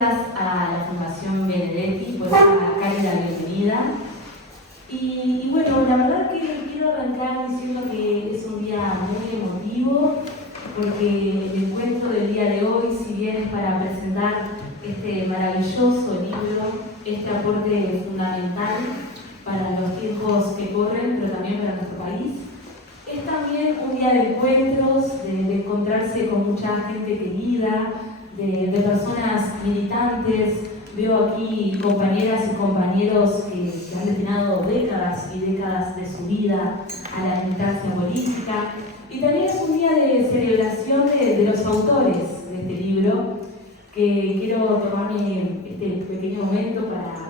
Gracias a la Fundación Benedetti por darle la bienvenida. Y bueno, la verdad que quiero arrancar diciendo que es un día muy emotivo, porque el encuentro del día de hoy, si bien es para presentar este maravilloso libro, este aporte fundamental para los tiempos que corren, pero también para nuestro país, es también un día de encuentros, de encontrarse con mucha gente querida, de personas militantes. Veo aquí compañeras y compañeros que han destinado décadas y décadas de su vida a la militancia política. Y también es un día de celebración de los autores de este libro, que quiero tomarme este pequeño momento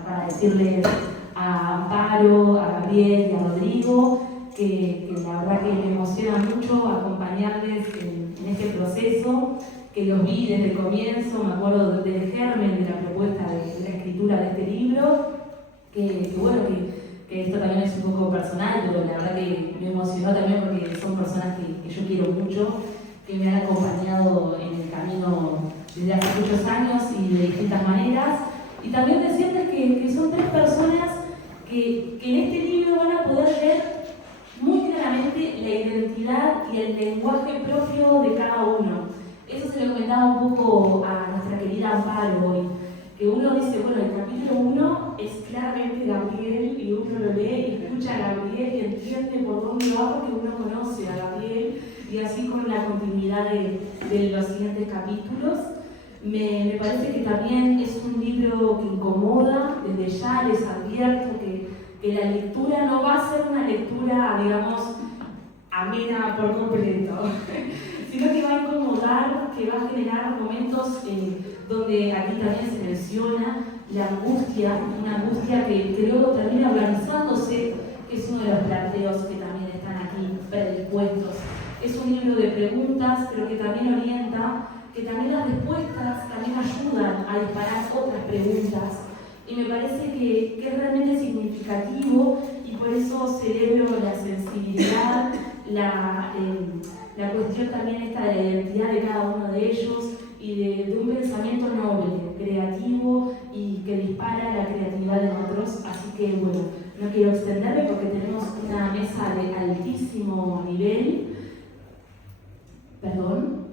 para decirles a Amparo, a Gabriel y a Rodrigo que la verdad que me emociona mucho acompañarles en este proceso, que los vi desde el comienzo. Me acuerdo del germen de la propuesta de la escritura de este libro, que esto también es un poco personal, pero la verdad que me emocionó también porque son personas que yo quiero mucho, que me han acompañado en el camino desde hace muchos años y de distintas maneras. Y también decirles que son tres personas que en este libro van a poder ver muy claramente la identidad y el lenguaje propio de cada uno. Eso se lo comentaba un poco a nuestra querida Amparo hoy, que uno dice, bueno, el capítulo 1 es claramente Gabriel, y uno lo lee y escucha a Gabriel y entiende por dónde va porque uno conoce a Gabriel, y así con la continuidad de los siguientes capítulos. Me parece que también es un libro que incomoda, desde ya les advierto que la lectura no va a ser una lectura, digamos, amena por completo, sino que va a incomodar, que va a generar momentos donde aquí también se menciona la angustia, una angustia que luego termina organizándose, que es uno de los planteos que también están aquí predispuestos. Es un libro de preguntas, pero que también orienta, que también las respuestas también ayudan a disparar otras preguntas. Y me parece que es realmente significativo, y por eso celebro la sensibilidad, la cuestión también esta de la identidad de cada uno de ellos y de un pensamiento noble, creativo y que dispara la creatividad de otros. Así que bueno, no quiero extenderme porque tenemos una mesa de altísimo nivel. ¿Perdón?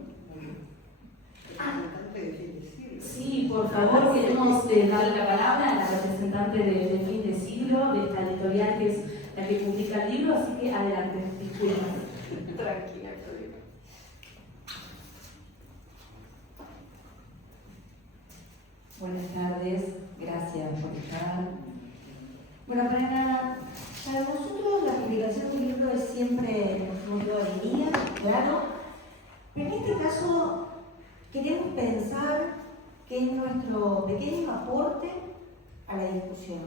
Sí, por favor, queremos darle la palabra a la representante de Fin de Siglo, de esta editorial que es la que publica el libro, así que adelante, disculpen. Tranquila, Buenas tardes, gracias por estar. Bueno, para nosotros la publicación del libro es siempre un motivo de alegría, claro, pero en este caso queremos pensar que es nuestro pequeño aporte a la discusión,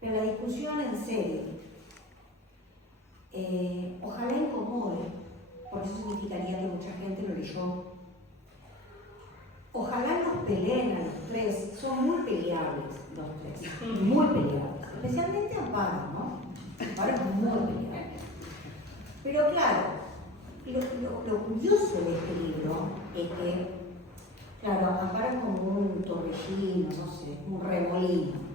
pero la discusión en serio. Ojalá incomode, porque eso significaría que mucha gente lo leyó. Ojalá nos peleen a los tres, son muy peleables los tres, muy peleables, especialmente Amparo, ¿no? Amparo es muy peleable. Pero claro, lo curioso de este libro es que, claro, Amparo es como un torbellino, no sé, un remolino.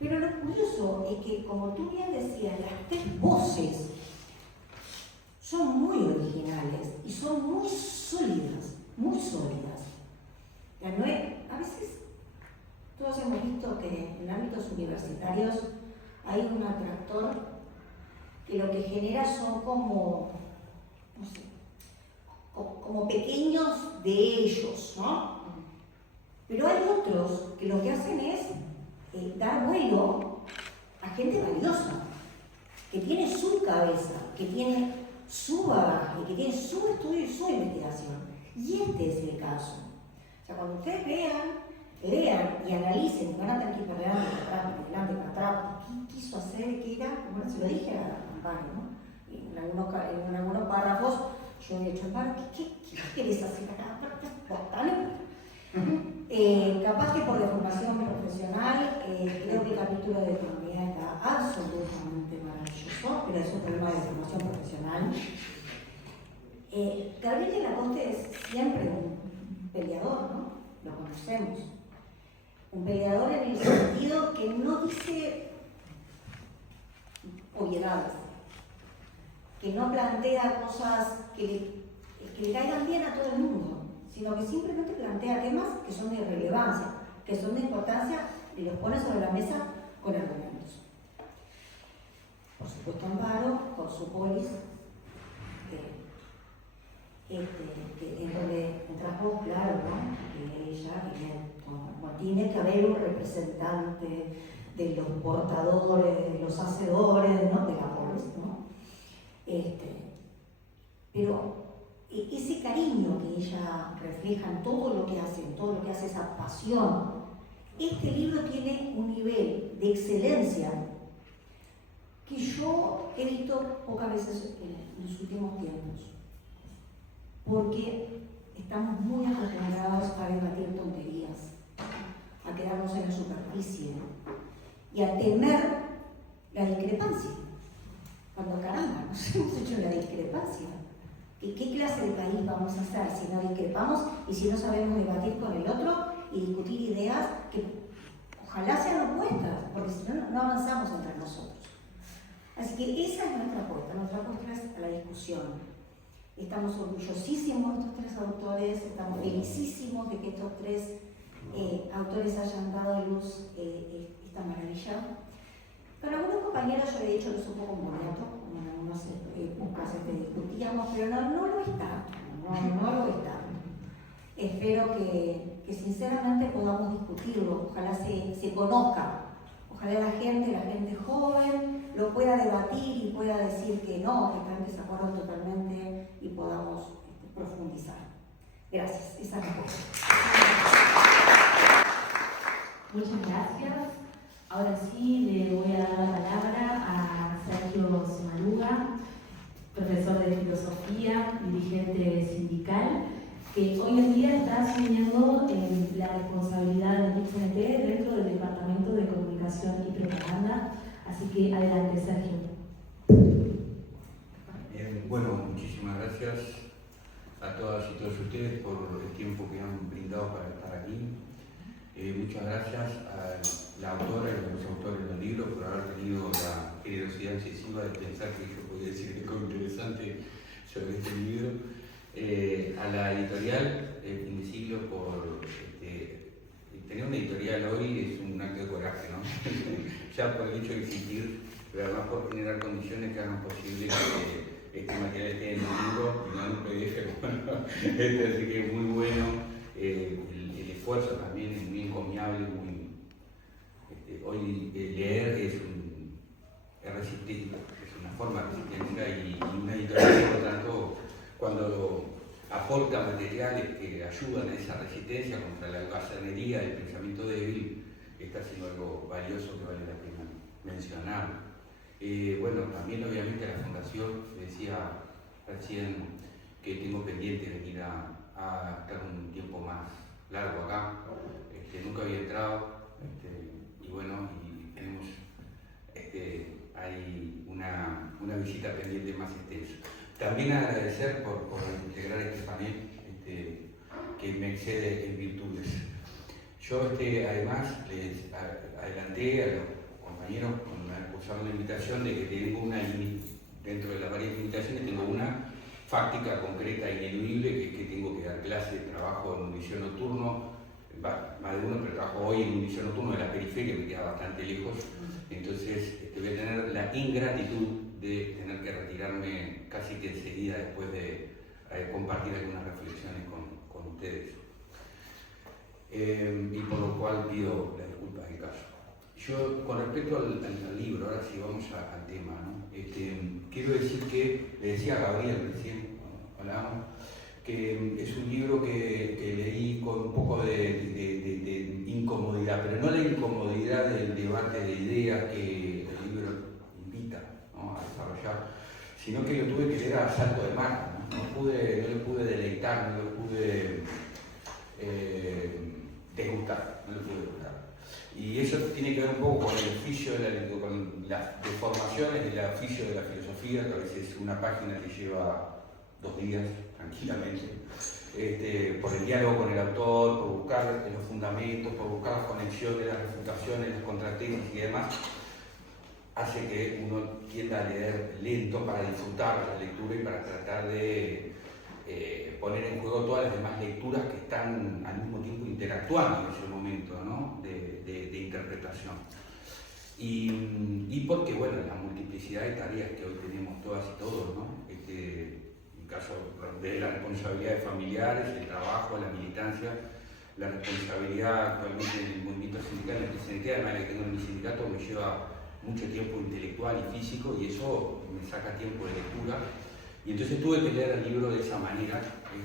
Pero lo curioso es que, como tú bien decías, las tres voces son muy originales y son muy sólidas, muy sólidas. A veces todos hemos visto que en ámbitos universitarios hay un atractor que lo que genera son como, no sé, como pequeños de ellos, ¿no? Pero hay otros que lo que hacen es dar vuelo a gente valiosa, que tiene su cabeza, que tiene su bagaje, que tiene su estudio y su investigación. Y este es el caso. O sea, cuando ustedes lean y analicen, van a tener que ir para adelante, para atrás, para adelante, para atrás, qué quiso hacer, qué era, bueno, se lo dije a Amparo, ¿no? Y en algunos párrafos yo he dicho, Amparo, ¿qué querés hacer acá? Capaz que por deformación profesional, creo que el capítulo de economía está absolutamente maravilloso, pero es un problema de formación profesional. Gabriel de la Coste es siempre un peleador, ¿no? conocemos. Un peleador en el sentido que no dice obviedades, que no plantea cosas que le caigan bien a todo el mundo, sino que simplemente plantea temas que son de relevancia, que son de importancia y los pone sobre la mesa con argumentos. Por supuesto, Amparo, con su polis, en donde entras vos, claro, ¿no? Que ella tiene que haber un representante de los portadores, de los hacedores, ¿no? De la polis, ¿no? Pero ese cariño que ella refleja en todo lo que hace, esa pasión, este libro tiene un nivel de excelencia que yo he visto pocas veces en los últimos tiempos, porque estamos muy acostumbrados a debatir tonterías, a quedarnos en la superficie y a temer la discrepancia. Cuando caramba, nos hemos hecho la discrepancia. ¿Y qué clase de país vamos a hacer si no discrepamos y si no sabemos debatir con el otro y discutir ideas que ojalá sean opuestas, porque si no, no avanzamos entre nosotros? Así que esa es nuestra apuesta es a la discusión. Estamos orgullosísimos de estos tres autores, estamos felicísimos de que estos tres autores hayan dado a luz esta maravilla. Con algunos compañeros yo he dicho que es un poco molesto, en algunas épocas discutíamos, pero no lo está, no lo está. Espero que sinceramente podamos discutirlo, ojalá se conozca, ojalá la gente joven lo pueda debatir y pueda decir que no, que están en desacuerdo totalmente y podamos profundizar. Gracias, esa es la cosa. Muchas gracias. Ahora sí le voy a dar la palabra a Sergio Semaruga, profesor de filosofía, dirigente sindical, que hoy en día está asumiendo la responsabilidad del ICNT dentro del Departamento de Comunicación y Propaganda. Así que adelante, Sergio. Bueno, muchísimas gracias a todas y todos ustedes por el tiempo que han brindado para estar aquí. Muchas gracias a la autora y a los autores del libro por haber tenido la generosidad excesiva de pensar que yo podía decir algo interesante sobre este libro. A la editorial Fin de Siglo por tener una editorial hoy es un acto de coraje, ¿no? Ya por el hecho de existir, pero además por generar condiciones que hagan posible que este material esté en el libro y no en un PDF. Bueno, así que es muy bueno. El esfuerzo también es muy encomiable, hoy leer es resistencia, es una forma de resistencia y una editorial, por lo tanto, cuando aporta materiales que ayudan a esa resistencia contra la albazanería del pensamiento débil, está haciendo algo valioso que vale la pena mencionar. Bueno, también obviamente la Fundación, decía recién que tengo pendiente venir a estar un tiempo más largo acá, nunca había entrado, y bueno, y tenemos hay una visita pendiente más extensa. También agradecer por integrar este panel que me excede en virtudes. Yo además les adelanté a los compañeros usando la invitación de que tengo dentro de las varias limitaciones, tengo una fáctica, concreta, ineludible, que es que tengo que dar clase, trabajo en un liceo nocturno, más de uno, pero trabajo hoy en un liceo nocturno de la periferia, me queda bastante lejos, entonces voy a tener la ingratitud de tener que retirarme casi que enseguida después de compartir algunas reflexiones con ustedes. Y por lo cual pido las disculpas del caso. Yo, con respecto al libro, ahora sí vamos al tema, ¿no? Quiero decir que, le decía a Gabriel recién, cuando hablábamos, que es un libro que leí con un poco de incomodidad, pero no la incomodidad del debate de ideas que el libro invita, ¿no?, a desarrollar, sino que lo tuve que leer a salto de mano, ¿no? No lo pude deleitar, no lo pude desgustar, no lo pude desgustar. Y eso tiene que ver un poco con el oficio, con las deformaciones del oficio de la filosofía, que a veces una página te lleva 2 días tranquilamente, por el diálogo con el autor, por buscar los fundamentos, por buscar las conexiones, las refutaciones, las contratesis y demás, hace que uno tienda a leer lento para disfrutar la lectura y para tratar de poner en juego todas las demás lecturas que están al mismo tiempo interactuando en ese momento, ¿no? de interpretación. Y porque, bueno, la multiplicidad de tareas que hoy tenemos todas y todos, ¿no? En caso de las responsabilidades familiares, el trabajo, la militancia, la responsabilidad actualmente en el movimiento sindical, en el que sindical, además que tengo en mi sindicato, me lleva mucho tiempo intelectual y físico y eso me saca tiempo de lectura. Y entonces tuve que leer el libro de esa manera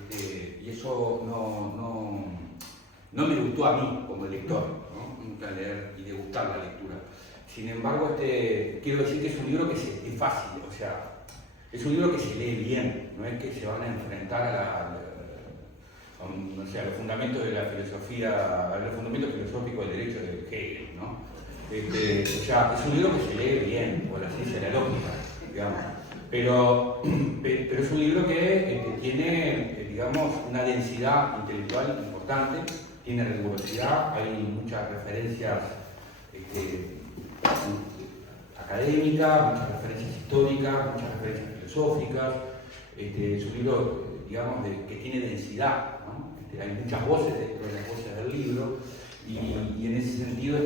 y eso no me gustó a mí como lector, ¿no? Nunca leer y degustar la lectura. Sin embargo, quiero decir que es un libro que es fácil, o sea, es un libro que se lee bien, no es que se van a enfrentar a los fundamentos de la filosofía, a los fundamentos filosóficos del derecho de Hegel, ¿no? O sea, es un libro que se lee bien, por la ciencia de la lógica, digamos. Pero es un libro que tiene, digamos, una densidad intelectual importante, tiene rigurosidad, hay muchas referencias académicas, muchas referencias históricas, muchas referencias filosóficas. Es un libro, digamos, que tiene densidad, ¿no? Hay muchas voces dentro de las voces del libro y en ese sentido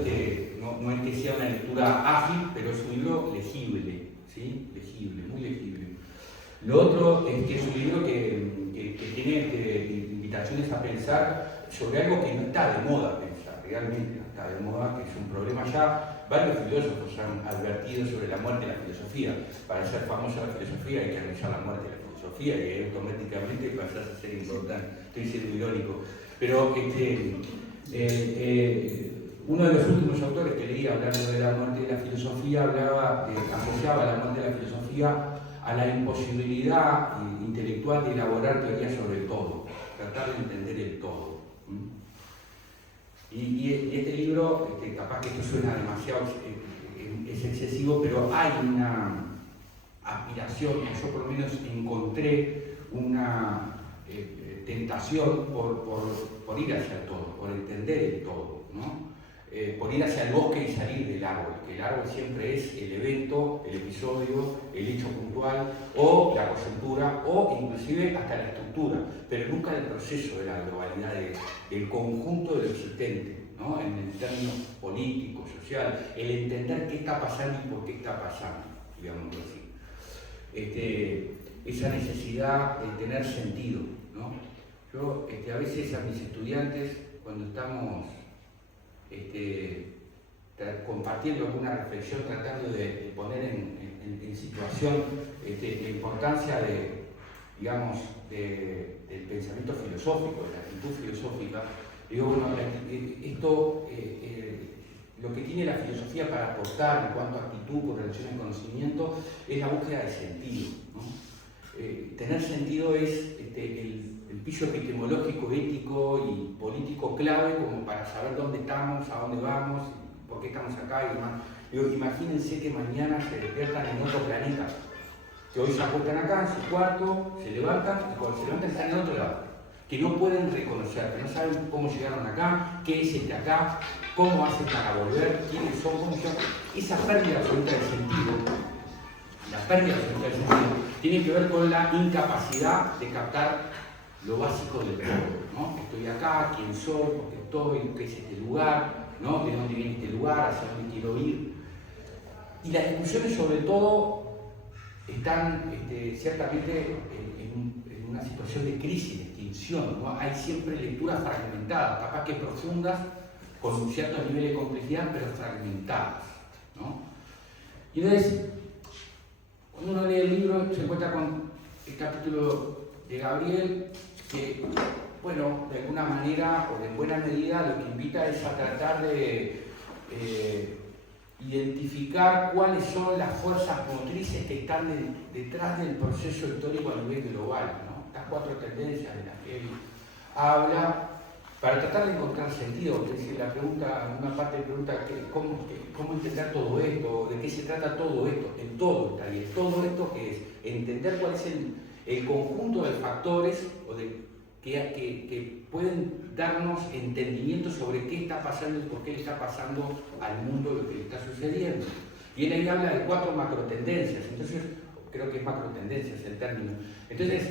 no es que sea una lectura ágil, pero es un libro legible, ¿sí? Legible, muy legible. Lo otro es que es un libro que tiene invitaciones a pensar sobre algo que no está de moda pensar, realmente no está de moda, que es un problema ya. Varios filósofos han advertido sobre la muerte de la filosofía. Para ser famosa la filosofía hay que anunciar la muerte de la filosofía y automáticamente pasas a ser importante. Estoy siendo irónico. Pero uno de los últimos autores que leí hablando de la muerte de la filosofía asociaba la muerte de la filosofía a la imposibilidad intelectual de elaborar teorías sobre el todo, tratar de entender el todo. Y este libro, capaz que esto suena demasiado, es excesivo, pero hay una aspiración, yo por lo menos encontré una tentación por ir hacia el todo, por entender el todo, ¿no? Por ir hacia el bosque y salir del árbol, que el árbol siempre es el evento, el episodio, el hecho puntual, o la coyuntura, o inclusive hasta la estructura, pero nunca el proceso de la globalidad, del conjunto de lo existente, ¿no? En el término político, social, el entender qué está pasando y por qué está pasando, digamos así. Esa necesidad de tener sentido, ¿no? Yo a veces a mis estudiantes, cuando estamos compartiendo alguna reflexión, tratando de poner en situación la importancia digamos, del pensamiento filosófico, de la actitud filosófica, digo, bueno, lo que tiene la filosofía para aportar en cuanto a actitud, correlación y conocimiento, es la búsqueda de sentido, ¿no? Tener sentido es el piso epistemológico, ético y político clave como para saber dónde estamos, a dónde vamos, por qué estamos acá y demás. Digo, imagínense que mañana se despiertan en otro planeta, que hoy se acuestan acá en su cuarto, se levantan y cuando se levantan están en otro lado, que no pueden reconocer, que no saben cómo llegaron acá, qué es este acá, cómo hacen para volver, quiénes son, cómo son. Esa pérdida absoluta de sentido, la pérdida absoluta de sentido, tiene que ver con la incapacidad de captar lo básico del todo, ¿no? Estoy acá, quién soy, por qué estoy, qué es este lugar, ¿no? De dónde viene este lugar, hacia dónde quiero ir. Y las discusiones sobre todo están ciertamente en una situación de crisis, de extinción, ¿no? Hay siempre lecturas fragmentadas, capaz que profundas, con un cierto nivel de complejidad, pero fragmentadas, ¿no? Y entonces, cuando uno lee el libro, se encuentra con el capítulo de Gabriel, que, bueno, de alguna manera o en buena medida lo que invita es a tratar de identificar cuáles son las fuerzas motrices que están detrás del proceso histórico a nivel global, ¿no? Estas 4 tendencias de las que él habla, para tratar de encontrar sentido. Es decir, en una parte pregunta cómo entender todo esto, de qué se trata todo esto, el todo está ahí, todo esto que es entender cuál es el conjunto de factores que que pueden darnos entendimiento sobre qué está pasando y por qué le está pasando al mundo lo que le está sucediendo. Y él ahí habla de 4 macrotendencias, entonces, creo que es macrotendencias el término. Entonces,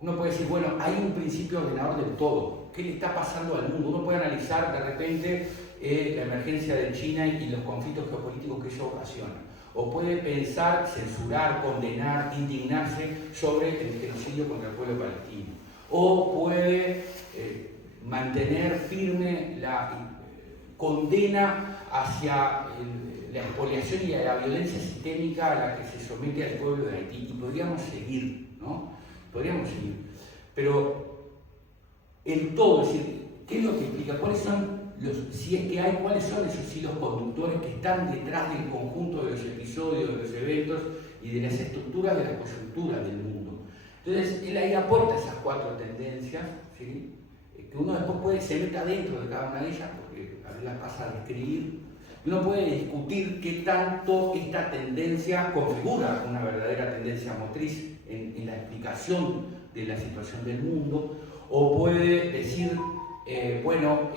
uno puede decir, bueno, hay un principio ordenador del todo. ¿Qué le está pasando al mundo? Uno puede analizar de repente la emergencia de China y los conflictos geopolíticos que ello ocasiona. O puede pensar, censurar, condenar, indignarse sobre el genocidio contra el pueblo palestino. O puede mantener firme la condena hacia la expoliación y la violencia sistémica a la que se somete al pueblo de Haití. Y podríamos seguir, ¿no? Podríamos seguir. Pero el todo, es decir, ¿qué es lo que explica? ¿Cuáles son si es que hay, cuáles son esos hilos conductores que están detrás del conjunto de los episodios, de los eventos y de las estructuras de la coyuntura del mundo? Entonces, él ahí aporta esas 4 tendencias, ¿sí? Que uno después se meta dentro de cada una de ellas, porque a veces las pasa a describir. Uno puede discutir qué tanto esta tendencia configura una verdadera tendencia motriz en la explicación de la situación del mundo, o puede decir, bueno,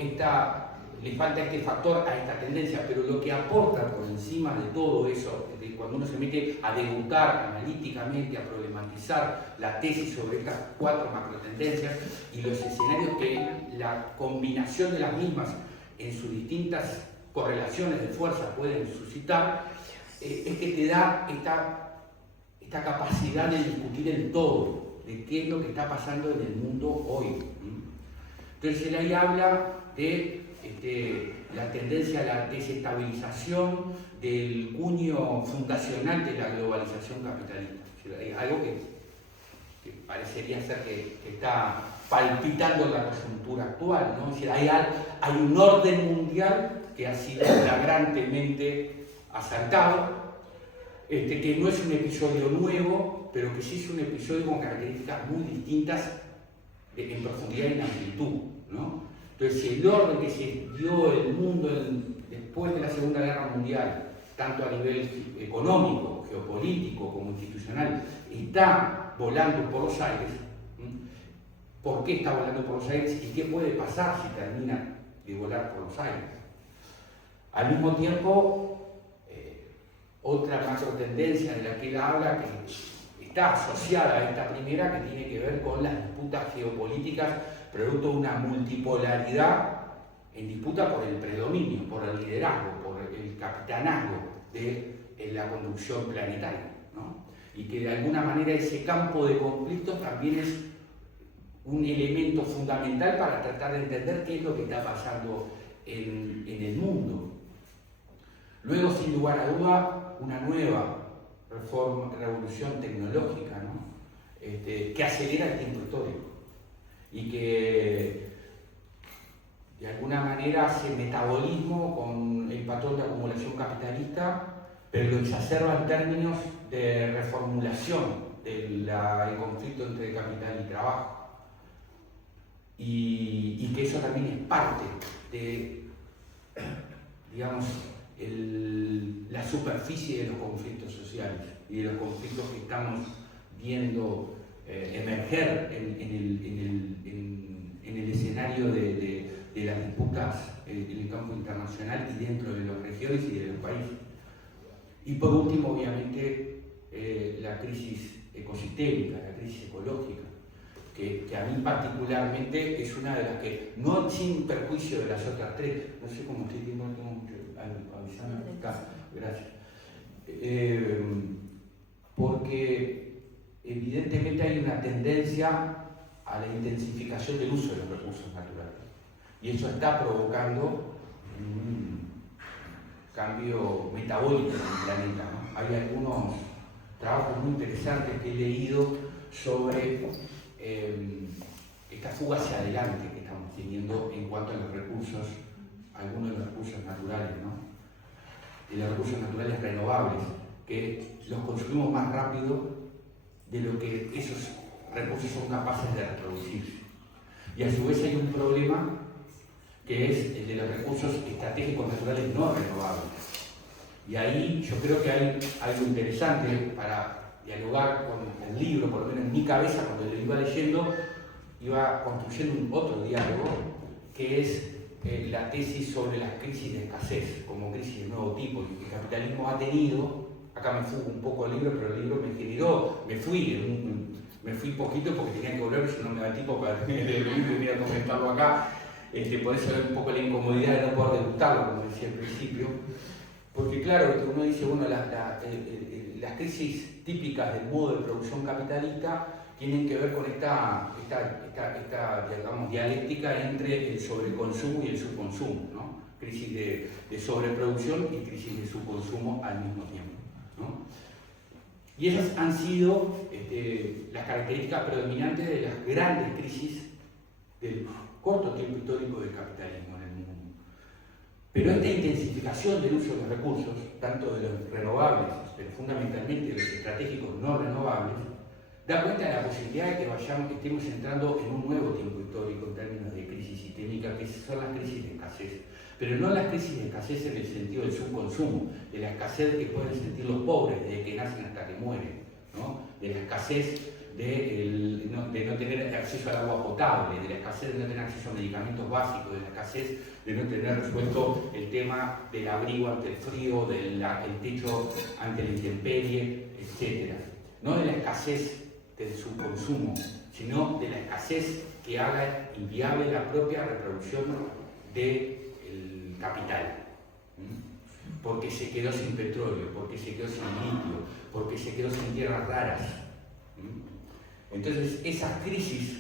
le falta este factor a esta tendencia, pero lo que aporta por encima de todo eso, de cuando uno se mete a debutar analíticamente, a problematizar la tesis sobre estas 4 macrotendencias y los escenarios que la combinación de las mismas en sus distintas correlaciones de fuerza pueden suscitar, es que te da esta capacidad de discutir el todo, de qué es lo que está pasando en el mundo hoy. Entonces él ahí habla de la tendencia a la desestabilización del cuño fundacional de la globalización capitalista. Hay algo que parecería ser que está palpitando en la coyuntura actual, ¿no? Es decir, hay un orden mundial que ha sido flagrantemente asaltado, que no es un episodio nuevo, pero que sí es un episodio con características muy distintas en profundidad y en amplitud, ¿no? Entonces, si el orden que se dio el mundo después de la Segunda Guerra Mundial, tanto a nivel económico, geopolítico como institucional, está volando por los aires, ¿por qué está volando por los aires y qué puede pasar si termina de volar por los aires? Al mismo tiempo, otra macrotendencia de la que él habla, que está asociada a esta primera, que tiene que ver con las disputas geopolíticas, producto de una multipolaridad en disputa por el predominio, por el liderazgo, por el capitanazgo de la conducción planetaria, ¿no? Y que de alguna manera ese campo de conflictos también es un elemento fundamental para tratar de entender qué es lo que está pasando en el mundo. Luego, sin lugar a duda, una nueva revolución tecnológica, ¿no? Que acelera el tiempo histórico y que de alguna manera hace metabolismo con el patrón de acumulación capitalista, pero lo exacerba en términos de reformulación del conflicto entre capital y trabajo. Y que eso también es parte de, digamos, la superficie de los conflictos sociales y de los conflictos que estamos viendo emerger en el escenario de las disputas en el campo internacional y dentro de las regiones y de los países. Y por último, obviamente, la crisis ecosistémica, la crisis ecológica, que a mí particularmente es una de las que, no sin perjuicio de las otras 3, no sé cómo estoy tiempo, avisarme acá, gracias. Porque evidentemente hay una tendencia a la intensificación del uso de los recursos naturales. Y eso está provocando un cambio metabólico en el planeta, ¿no? Hay algunos trabajos muy interesantes que he leído sobre esta fuga hacia adelante que estamos teniendo en cuanto a los recursos, algunos de los recursos naturales, ¿no? Y los recursos naturales renovables, que los consumimos más rápido de lo que esos recursos son capaces de reproducirse. Y a su vez hay un problema que es el de los recursos estratégicos naturales no renovables. Y ahí yo creo que hay algo interesante para dialogar con el libro, por lo menos en mi cabeza cuando lo iba leyendo, iba construyendo otro diálogo, que es la tesis sobre las crisis de escasez, como crisis de nuevo tipo. El capitalismo ha tenido, acá me fugo un poco al libro, pero el libro me generó, me fui poquito porque tenía que volver, si no me da tiempo para leer el libro y venir a comentarlo acá. Por eso hay un poco la incomodidad de no poder degustarlo, como decía al principio. Porque claro, uno dice, bueno, las crisis típicas del modo de producción capitalista tienen que ver con esta digamos, dialéctica entre el sobreconsumo y el subconsumo, ¿no? Crisis de sobreproducción y crisis de subconsumo al mismo tiempo, ¿no? Y esas han sido las características predominantes de las grandes crisis del corto tiempo histórico del capitalismo en el mundo. Pero esta intensificación del uso de los recursos, tanto de los renovables, pero fundamentalmente de los estratégicos no renovables, da cuenta de la posibilidad de que estemos entrando en un nuevo tiempo histórico en términos de crisis sistémica, que son las crisis de escasez. Pero no las crisis de escasez en el sentido del subconsumo, de la escasez que pueden sentir los pobres desde que nacen hasta que mueren, ¿no? De la escasez de no tener acceso al agua potable, de la escasez de no tener acceso a medicamentos básicos, de la escasez de no tener resuelto el tema del abrigo ante el frío, del techo ante la intemperie, etc. No de la escasez del subconsumo, sino de la escasez que haga inviable la propia reproducción del capital. Porque se quedó sin petróleo, porque se quedó sin litio, porque se quedó sin tierras raras. Entonces, esas crisis,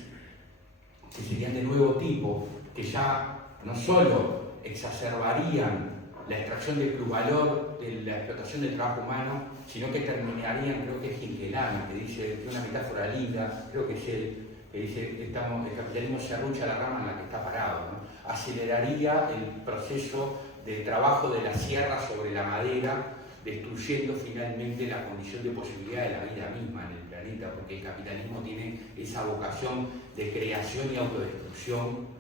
que serían de nuevo tipo, que ya no solo exacerbarían la extracción del plusvalor de la explotación del trabajo humano, sino que terminarían, creo que es Hinkelán, que dice, una metáfora linda, creo que es él, que dice, el capitalismo se arrucha la rama en la que está parado, ¿no? Aceleraría el proceso de trabajo de la sierra sobre la madera, destruyendo finalmente la condición de posibilidad de la vida misma en el planeta, porque el capitalismo tiene esa vocación de creación y autodestrucción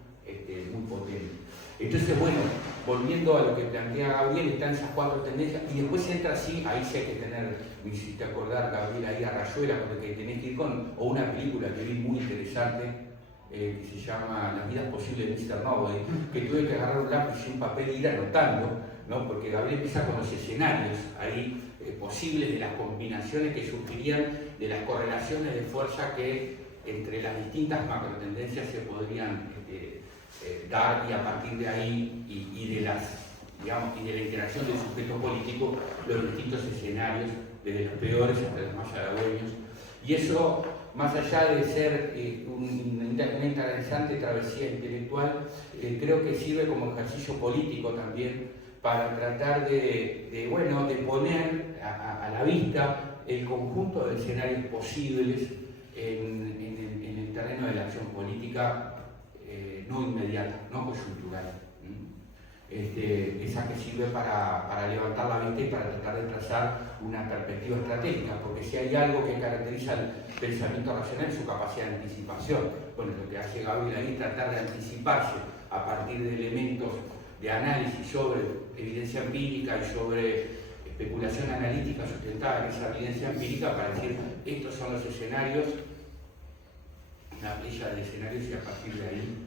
muy potente. Entonces, bueno, volviendo a lo que plantea Gabriel, están esas cuatro tendencias, y después entra así, ahí sí hay que tener, me hiciste acordar, Gabriel, ahí a Rayuela, con lo que tenés que ir con, o una película que vi muy interesante, que se llama Las vidas posibles de Mr. Nobody, que tuve que agarrar un lápiz y un papel e ir anotando, ¿no? Porque Gabriel empieza con los escenarios ahí posibles de las combinaciones que surgirían de las correlaciones de fuerza que entre las distintas macrotendencias se podrían dar, y a partir de ahí y de la interacción del sujeto político, los distintos escenarios, desde los peores hasta los más halagüeños. Y eso, más allá de ser una interesante travesía intelectual, creo que sirve como ejercicio político también para tratar de poner a la vista el conjunto de escenarios posibles en el terreno de la acción política no inmediata, no coyuntural. Esa que sirve para levantar la vista y para tratar de trazar una perspectiva estratégica, porque si hay algo que caracteriza al pensamiento racional es su capacidad de anticipación. Bueno, lo que hace Gabriel ahí es tratar de anticiparse a partir de elementos de análisis sobre evidencia empírica y sobre especulación analítica sustentada en esa evidencia empírica para decir, estos son los escenarios, una playa de escenarios, y a partir de ahí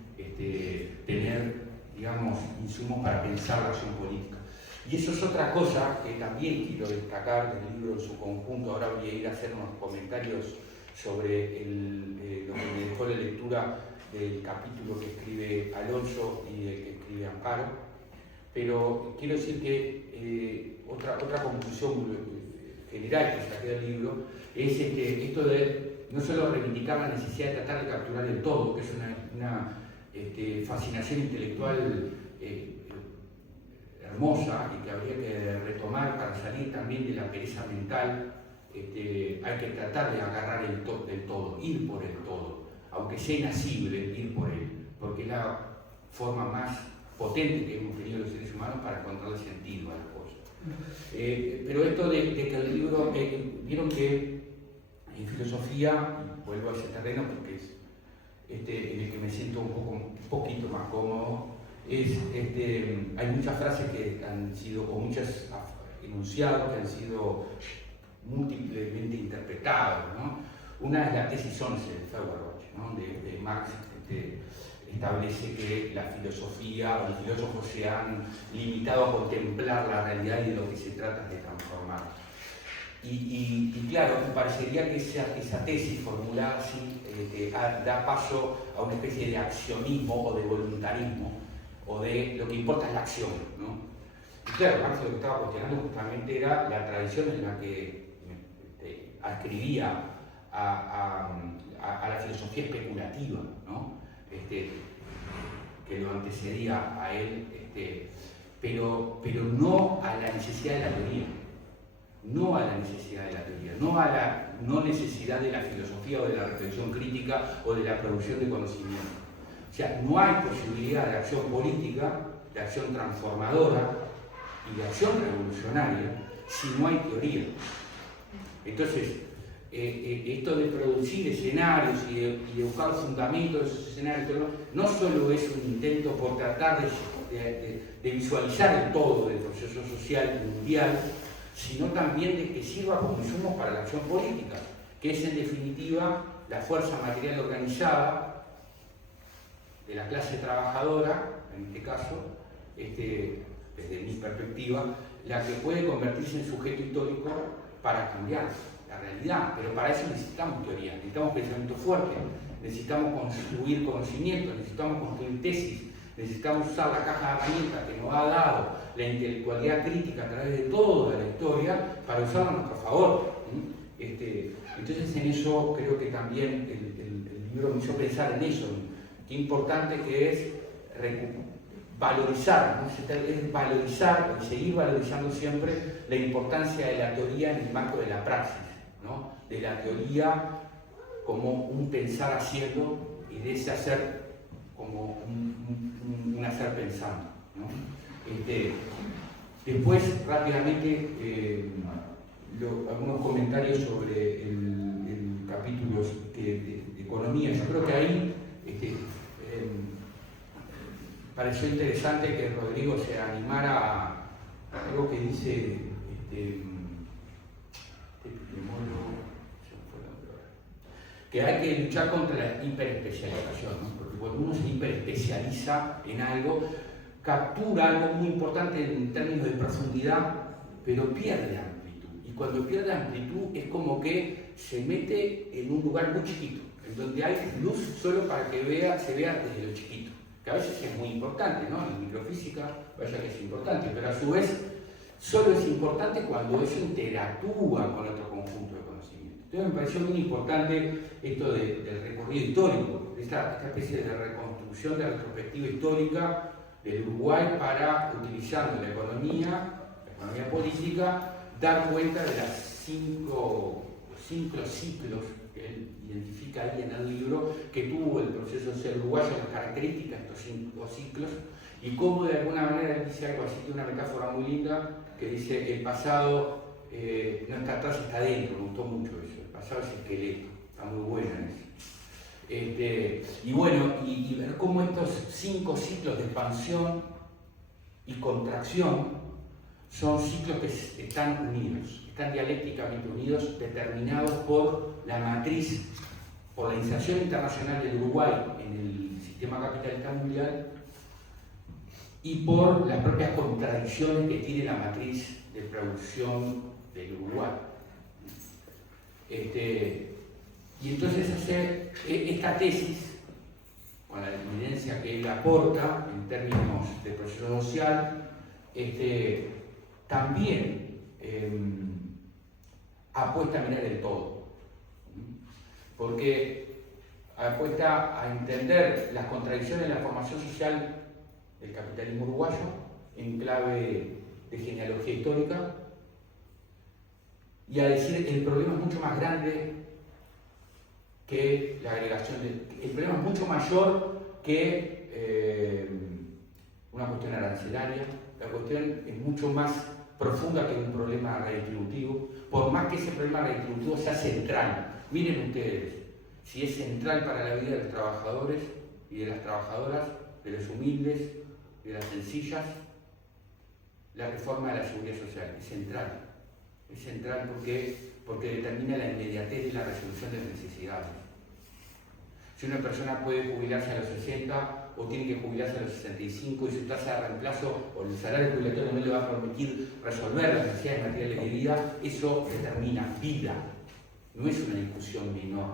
tener, digamos, insumos para pensar la acción política. Y eso es otra cosa que también quiero destacar del libro en su conjunto. Ahora voy a ir a hacer unos comentarios sobre lo que me dejó la lectura del capítulo que escribe Alonso y el que escribe Amparo, pero quiero decir que otra conclusión general que saqué del libro es que esto de no solo reivindicar la necesidad de tratar de capturar el todo, que es una fascinación intelectual hermosa y que habría que retomar para salir también de la pereza mental. Hay que tratar de agarrar del todo, ir por el todo, aunque sea inasible, ir por él, porque es la forma más potente que hemos tenido los seres humanos para encontrarle sentido a las cosas. Pero esto de que el libro, vieron que en filosofía, vuelvo a ese terreno porque es en el que me siento un poquito más cómodo, hay muchas frases que han sido, o muchos enunciados que han sido múltiplemente interpretados, ¿no? Una es la tesis 11 de Feuerbach, ¿no? de Marx establece que la filosofía o los filósofos se han limitado a contemplar la realidad y de lo que se trata es de transformar. Y claro, me parecería que esa tesis formulada así da paso a una especie de accionismo o de voluntarismo, o de lo que importa es la acción, ¿no? Y claro, Marx lo que estaba cuestionando justamente era la tradición en la que adscribía a la filosofía especulativa, ¿no? Que lo antecedía a él, pero no a la necesidad de la teoría. No a la necesidad de la teoría, no a la no necesidad de la filosofía o de la reflexión crítica o de la producción de conocimiento. O sea, no hay posibilidad de acción política, de acción transformadora y de acción revolucionaria si no hay teoría. Entonces, esto de producir escenarios y de buscar los fundamentos de esos escenarios no solo es un intento por tratar de visualizar el todo del proceso social mundial, sino también de que sirva como insumo para la acción política, que es en definitiva la fuerza material organizada de la clase trabajadora, en este caso, desde mi perspectiva, la que puede convertirse en sujeto histórico para cambiar la realidad. Pero para eso necesitamos teoría, necesitamos pensamiento fuerte, necesitamos construir conocimiento, necesitamos construir tesis, necesitamos usar la caja de herramientas que nos ha dado la intelectualidad crítica a través de toda la historia para usarla a nuestro favor. Entonces en eso creo que también el libro me hizo pensar en eso, qué importante que es valorizar, ¿no? Es valorizar y seguir valorizando siempre la importancia de la teoría en el marco de la praxis, ¿no? De la teoría como un pensar haciendo y de ese hacer como un hacer pensando, ¿no? Después, rápidamente, algunos comentarios sobre el capítulo de economía. Yo creo que ahí pareció interesante que Rodrigo se animara a algo que dice que hay que luchar contra la hiperespecialización, ¿no? Porque cuando uno se hiperespecializa en algo, captura algo muy importante en términos de profundidad, pero pierde amplitud. Y cuando pierde amplitud es como que se mete en un lugar muy chiquito, en donde hay luz solo para que se vea desde lo chiquito, que a veces es muy importante, ¿no? En microfísica, vaya que es importante, pero a su vez solo es importante cuando eso interactúa con otro conjunto de conocimientos. Entonces me pareció muy importante esto del recorrido histórico, esta especie de reconstrucción de la retrospectiva histórica del Uruguay para, utilizando la economía política, dar cuenta de las cinco ciclos que él identifica ahí en el libro que tuvo el proceso social uruguayo, las características de estos 5 ciclos y cómo de alguna manera él dice algo así, tiene una metáfora muy linda que dice el pasado no está atrás, está adentro. Me gustó mucho eso, el pasado es esqueleto, está muy buena eso. Y bueno, y ver cómo estos 5 ciclos de expansión y contracción son ciclos que están unidos, están dialécticamente unidos, determinados por la matriz, por la inserción internacional del Uruguay en el sistema capitalista mundial y por las propias contradicciones que tiene la matriz de producción del Uruguay. Y entonces hacer esta tesis, con la evidencia que él aporta en términos de proceso social, también apuesta a mirar el todo, porque apuesta a entender las contradicciones de la formación social del capitalismo uruguayo en clave de genealogía histórica y a decir el problema es mucho más grande que la agregación el problema es mucho mayor que una cuestión arancelaria, la cuestión es mucho más profunda que un problema redistributivo, por más que ese problema redistributivo sea central. Miren ustedes, si es central para la vida de los trabajadores y de las trabajadoras, de los humildes, de las sencillas, la reforma de la seguridad social es central. Es central porque determina la inmediatez de la resolución de las necesidades. Si una persona puede jubilarse a los 60 o tiene que jubilarse a los 65 y su tasa de reemplazo o el salario jubilatorio no le va a permitir resolver las necesidades materiales de vida, eso determina vida. No es una discusión menor,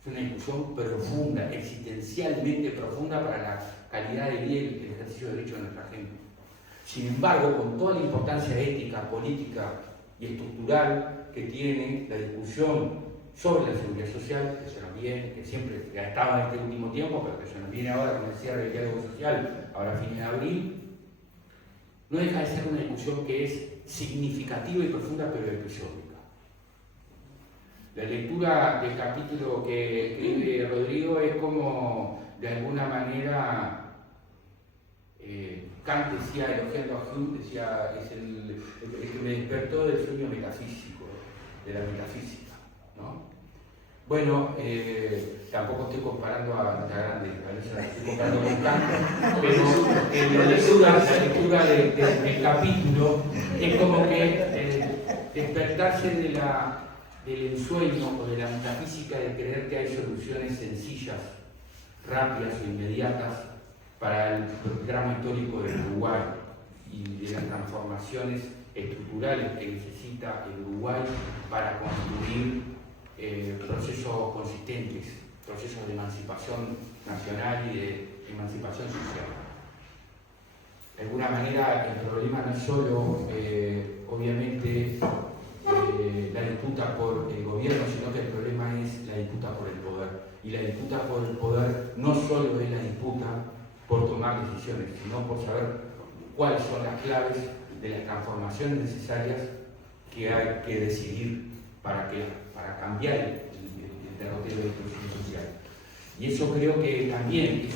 es una discusión profunda, existencialmente profunda para la calidad de vida y el ejercicio de derechos de nuestra gente. Sin embargo, con toda la importancia ética, política y estructural que tiene la discusión sobre la seguridad social, que se nos viene, que siempre ha estado en este último tiempo, pero que se nos viene ahora con el cierre del diálogo social, ahora a fines de abril, no deja de ser una discusión que es significativa y profunda, pero episódica. La lectura del capítulo que escribe Rodrigo es como, de alguna manera, Kant decía, elogiando a Hume, decía, es el que me despertó del sueño metafísico, de la metafísica, ¿no? Bueno, tampoco estoy comparando a Nata Grande, estoy comparando con Kant, pero la lectura del capítulo es como que despertarse del ensueño o de la metafísica de creer que hay soluciones sencillas, rápidas o inmediatas para el drama histórico del Uruguay y de las transformaciones estructurales que necesita el Uruguay para construir procesos consistentes, procesos de emancipación nacional y de emancipación social. De alguna manera el problema no es solo, obviamente, la disputa por el gobierno, sino que el problema es la disputa por el poder. Y la disputa por el poder no solo es la disputa por tomar decisiones, sino por saber cuáles son las claves de las transformaciones necesarias que hay que decidir para cambiar el derrotero de la institución social. Y eso creo que también es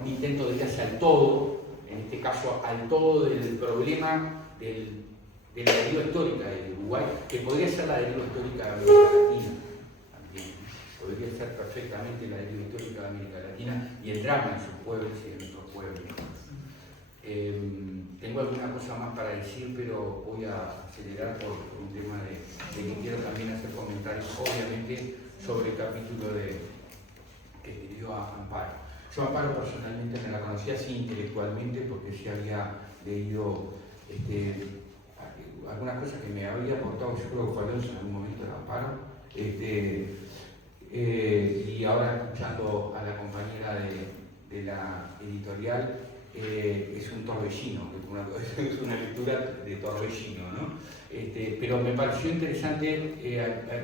un intento de ir hacia el todo, en este caso al todo del problema de la deriva histórica del Uruguay, que podría ser la deriva histórica de América Latina también. Podría ser perfectamente la deriva histórica de América Latina y el drama en sus pueblos y en nuestros pueblos. Tengo alguna cosa más para decir, pero voy a acelerar por un tema de que quiero también hacer comentarios, obviamente, sobre el capítulo que pidió a Amparo. Yo a Amparo personalmente me la conocía así intelectualmente porque sí había leído algunas cosas que me había aportado, yo creo que fue Alonso en algún momento de Amparo, y ahora escuchando a la compañera de la editorial, es un torbellino, es una lectura de torbellino, ¿no? Pero me pareció interesante,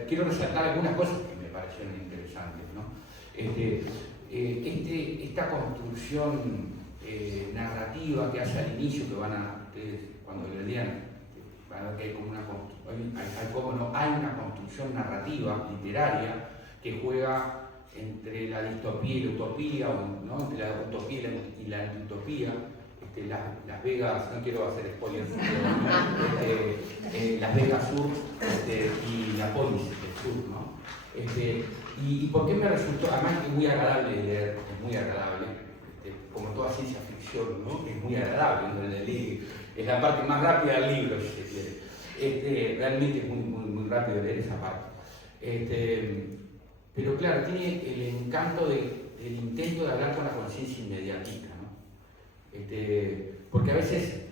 quiero resaltar algunas cosas que me parecieron interesantes, ¿no? Esta construcción narrativa que hace al inicio, que van a ustedes cuando le lean, van a ver que hay como hay una construcción narrativa, literaria, que juega entre la distopía y la utopía, ¿no? Entre la utopía y la antutopía. Las Vegas, no quiero hacer spoilers, Las Vegas Sur y la Polis del Sur, ¿no? ¿Y por qué me resultó? Además es muy agradable leer, es muy agradable, como toda ciencia ficción, ¿no? Es muy agradable, ¿no? Es la parte más rápida del libro, si se quiere. Realmente es muy rápido leer esa parte. Pero claro, tiene el encanto del intento de hablar con la conciencia inmediatista, ¿no? Porque a veces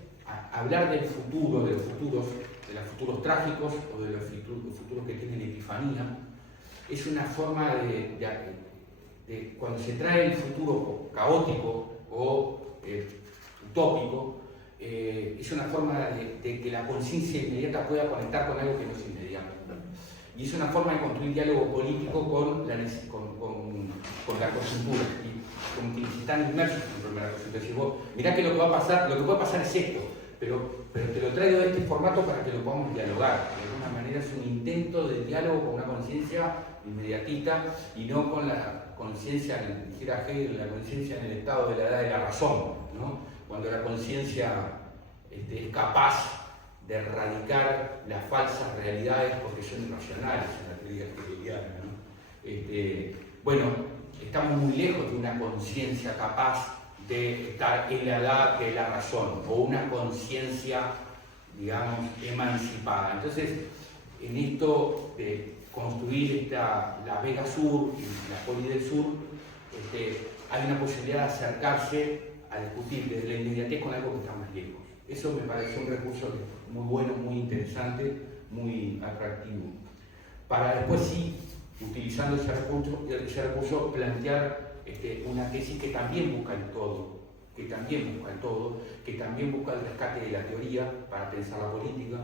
hablar del futuro, de los futuros trágicos o de los futuros que tienen epifanía, es una forma de cuando se trae el futuro caótico o utópico, es una forma de que la conciencia inmediata pueda conectar con algo que no es inmediato. Y es una forma de construir diálogo político con la coyuntura. Y como que están inmersos en la coyuntura. Si vos, mirá que lo que puede pasar es esto, pero te lo traigo de este formato para que lo podamos dialogar. De alguna manera es un intento de diálogo con una conciencia inmediatista y no con la conciencia, dijera Hegel, la conciencia en el estado de la edad de la razón, ¿no? Cuando la conciencia es capaz de erradicar las falsas realidades porque son irracionales en la teoría hegeliana, ¿no? Bueno, estamos muy lejos de una conciencia capaz de estar en la edad de la razón o una conciencia, digamos, emancipada. Entonces, en esto construir la Vega Sur y la Poli del Sur, hay una posibilidad de acercarse a discutir desde la inmediatez con algo que está más lejos. Eso me pareció un recurso muy bueno, muy interesante, muy atractivo. Para después sí, utilizando ese recurso plantear una tesis que también busca el todo, que también busca el rescate de la teoría para pensar la política.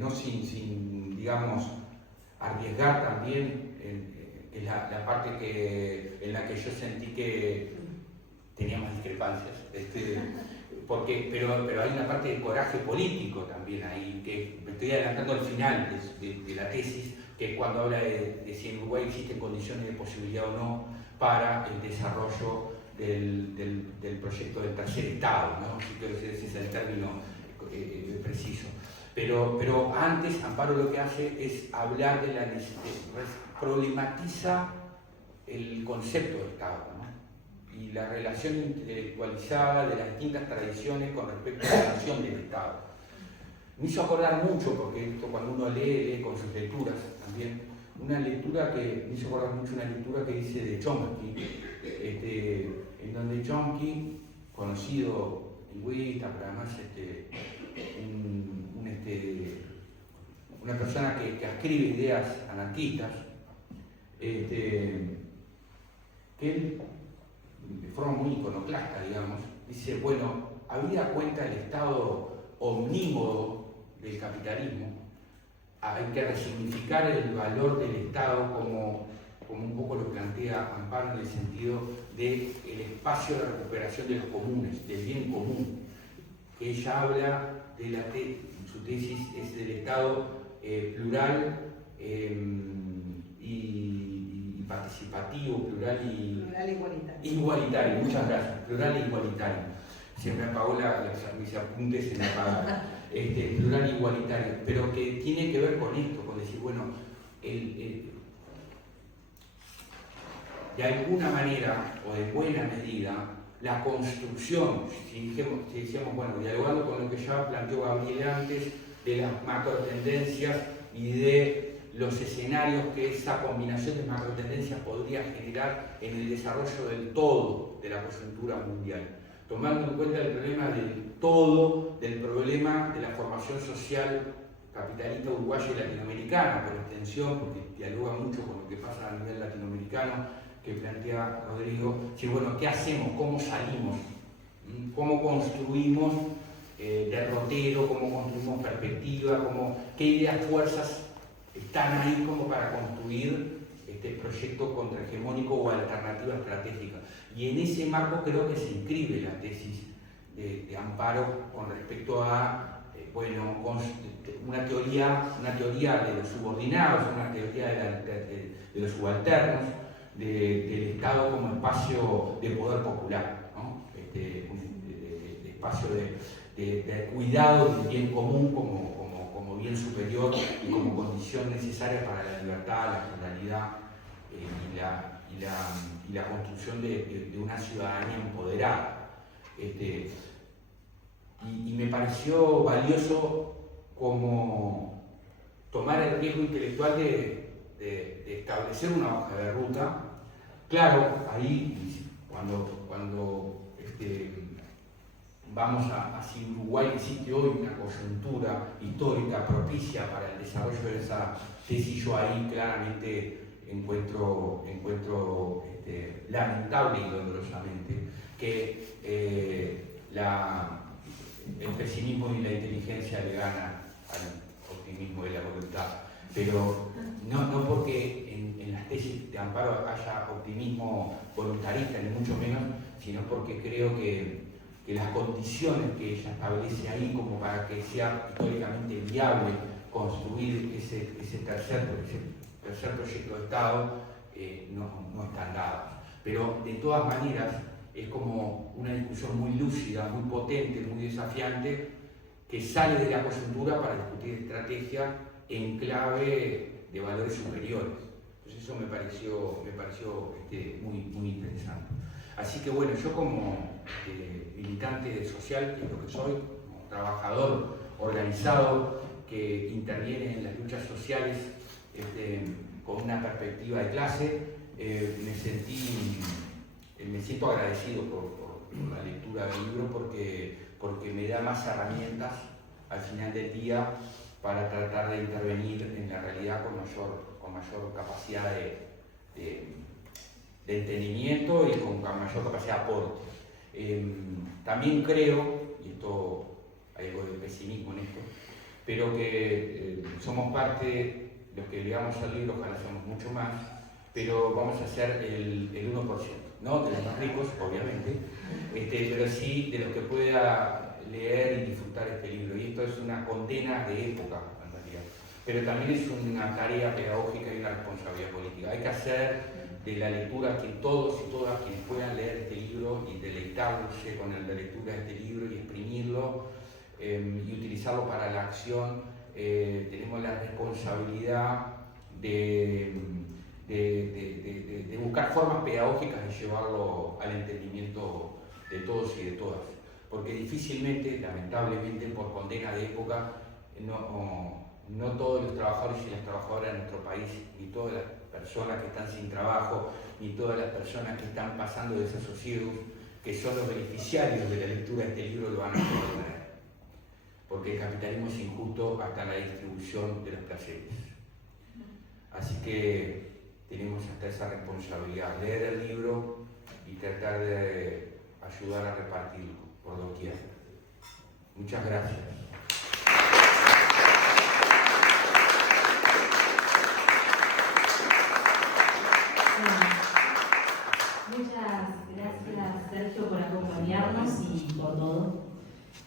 No sin, digamos, arriesgar también en la parte en la que yo sentí que teníamos discrepancias, pero hay una parte de coraje político también ahí, que me estoy adelantando al final de la tesis, que es cuando habla de si en Uruguay existen condiciones de posibilidad o no para el desarrollo del proyecto del tercer Estado, ¿no? Si quiero decir, ese es el término preciso. Pero antes, Amparo lo que hace es hablar de la necesidad, problematiza el concepto de Estado, ¿no? Y la relación intelectualizada de las distintas tradiciones con respecto a la noción del Estado. Me hizo acordar mucho, porque esto cuando uno lee con sus lecturas también, me hizo acordar mucho una lectura que dice de Chomsky, en donde Chomsky, conocido lingüista, pero además una persona que escribe ideas anarquistas, que él, de forma muy iconoclasta, digamos, dice, bueno, habida cuenta del estado omnímodo del capitalismo, hay que resignificar el valor del Estado como un poco lo plantea Amparo en el sentido del espacio de recuperación de los comunes, del bien común, que ella habla de su tesis es del Estado plural y participativo, plural y igualitario, muchas gracias, plural e igualitario. Se me apagó mis apuntes en la palabra. Plural e igualitario, pero que tiene que ver con esto, con decir, bueno, de alguna manera o de buena medida, la construcción, si decíamos, bueno, dialogando con lo que ya planteó Gabriel antes, de las macrotendencias y de los escenarios que esa combinación de macrotendencias podría generar en el desarrollo del todo de la coyuntura mundial, tomando en cuenta el problema del todo, del problema de la formación social capitalista uruguaya y latinoamericana, por extensión, porque dialoga mucho con lo que pasa a nivel latinoamericano, que plantea Rodrigo, decir, bueno, ¿qué hacemos? ¿Cómo salimos? ¿Cómo construimos derrotero? ¿Cómo construimos perspectiva? ¿Qué ideas, fuerzas están ahí como para construir este proyecto contrahegemónico o alternativa estratégica? Y en ese marco creo que se inscribe la tesis de Amparo con respecto a una teoría de los subordinados, una teoría de los subalternos, del Estado como espacio de poder popular, ¿no? De espacio de cuidado del bien común como bien superior y como condición necesaria para la libertad, la pluralidad y la construcción de una ciudadanía empoderada. Y me pareció valioso como tomar el riesgo intelectual de establecer una hoja de ruta. Claro, ahí cuando vamos a si Uruguay existe hoy una coyuntura histórica propicia para el desarrollo de esa tesis, yo ahí claramente encuentro lamentable y dolorosamente que el pesimismo y la inteligencia le ganan al optimismo y la voluntad. Pero no porque en las tesis de Amparo haya optimismo voluntarista, ni mucho menos, sino porque creo que las condiciones que ella establece ahí como para que sea históricamente viable construir ese tercer proyecto de Estado no están dadas. Pero de todas maneras es como una discusión muy lúcida, muy potente, muy desafiante, que sale de la coyuntura para discutir estrategia en clave de valores superiores. Entonces eso me pareció muy interesante. Así que bueno, yo como militante social, que es lo que soy, como trabajador organizado, que interviene en las luchas sociales con una perspectiva de clase. Me siento agradecido por la lectura del libro porque me da más herramientas al final del día para tratar de intervenir en la realidad con mayor capacidad de entendimiento y con mayor capacidad de aporte. También creo, y esto hay algo de pesimismo en esto, pero que somos parte, los que llegamos al libro, ojalá somos mucho más, pero vamos a ser el 1%, no de los más ricos, obviamente, pero sí de los que pueda leer y disfrutar este libro. Y esto es una condena de época, en realidad, pero también es una tarea pedagógica y una responsabilidad política. Hay que hacer de la lectura que todos y todas quienes puedan leer este libro y deleitarse con la lectura de este libro y exprimirlo y utilizarlo para la acción, tenemos la responsabilidad de buscar formas pedagógicas de llevarlo al entendimiento de todos y de todas, porque difícilmente, lamentablemente, por condena de época, no todos los trabajadores y las trabajadoras de nuestro país, ni todas las personas que están sin trabajo, ni todas las personas que están pasando desasosiegos, que son los beneficiarios de la lectura de este libro, lo van a poder tener. Porque el capitalismo es injusto hasta la distribución de los placeres. Así que tenemos hasta esa responsabilidad, leer el libro y tratar de ayudar a repartirlo por doquier. Muchas gracias. Muchas gracias, Sergio, por acompañarnos y por todo.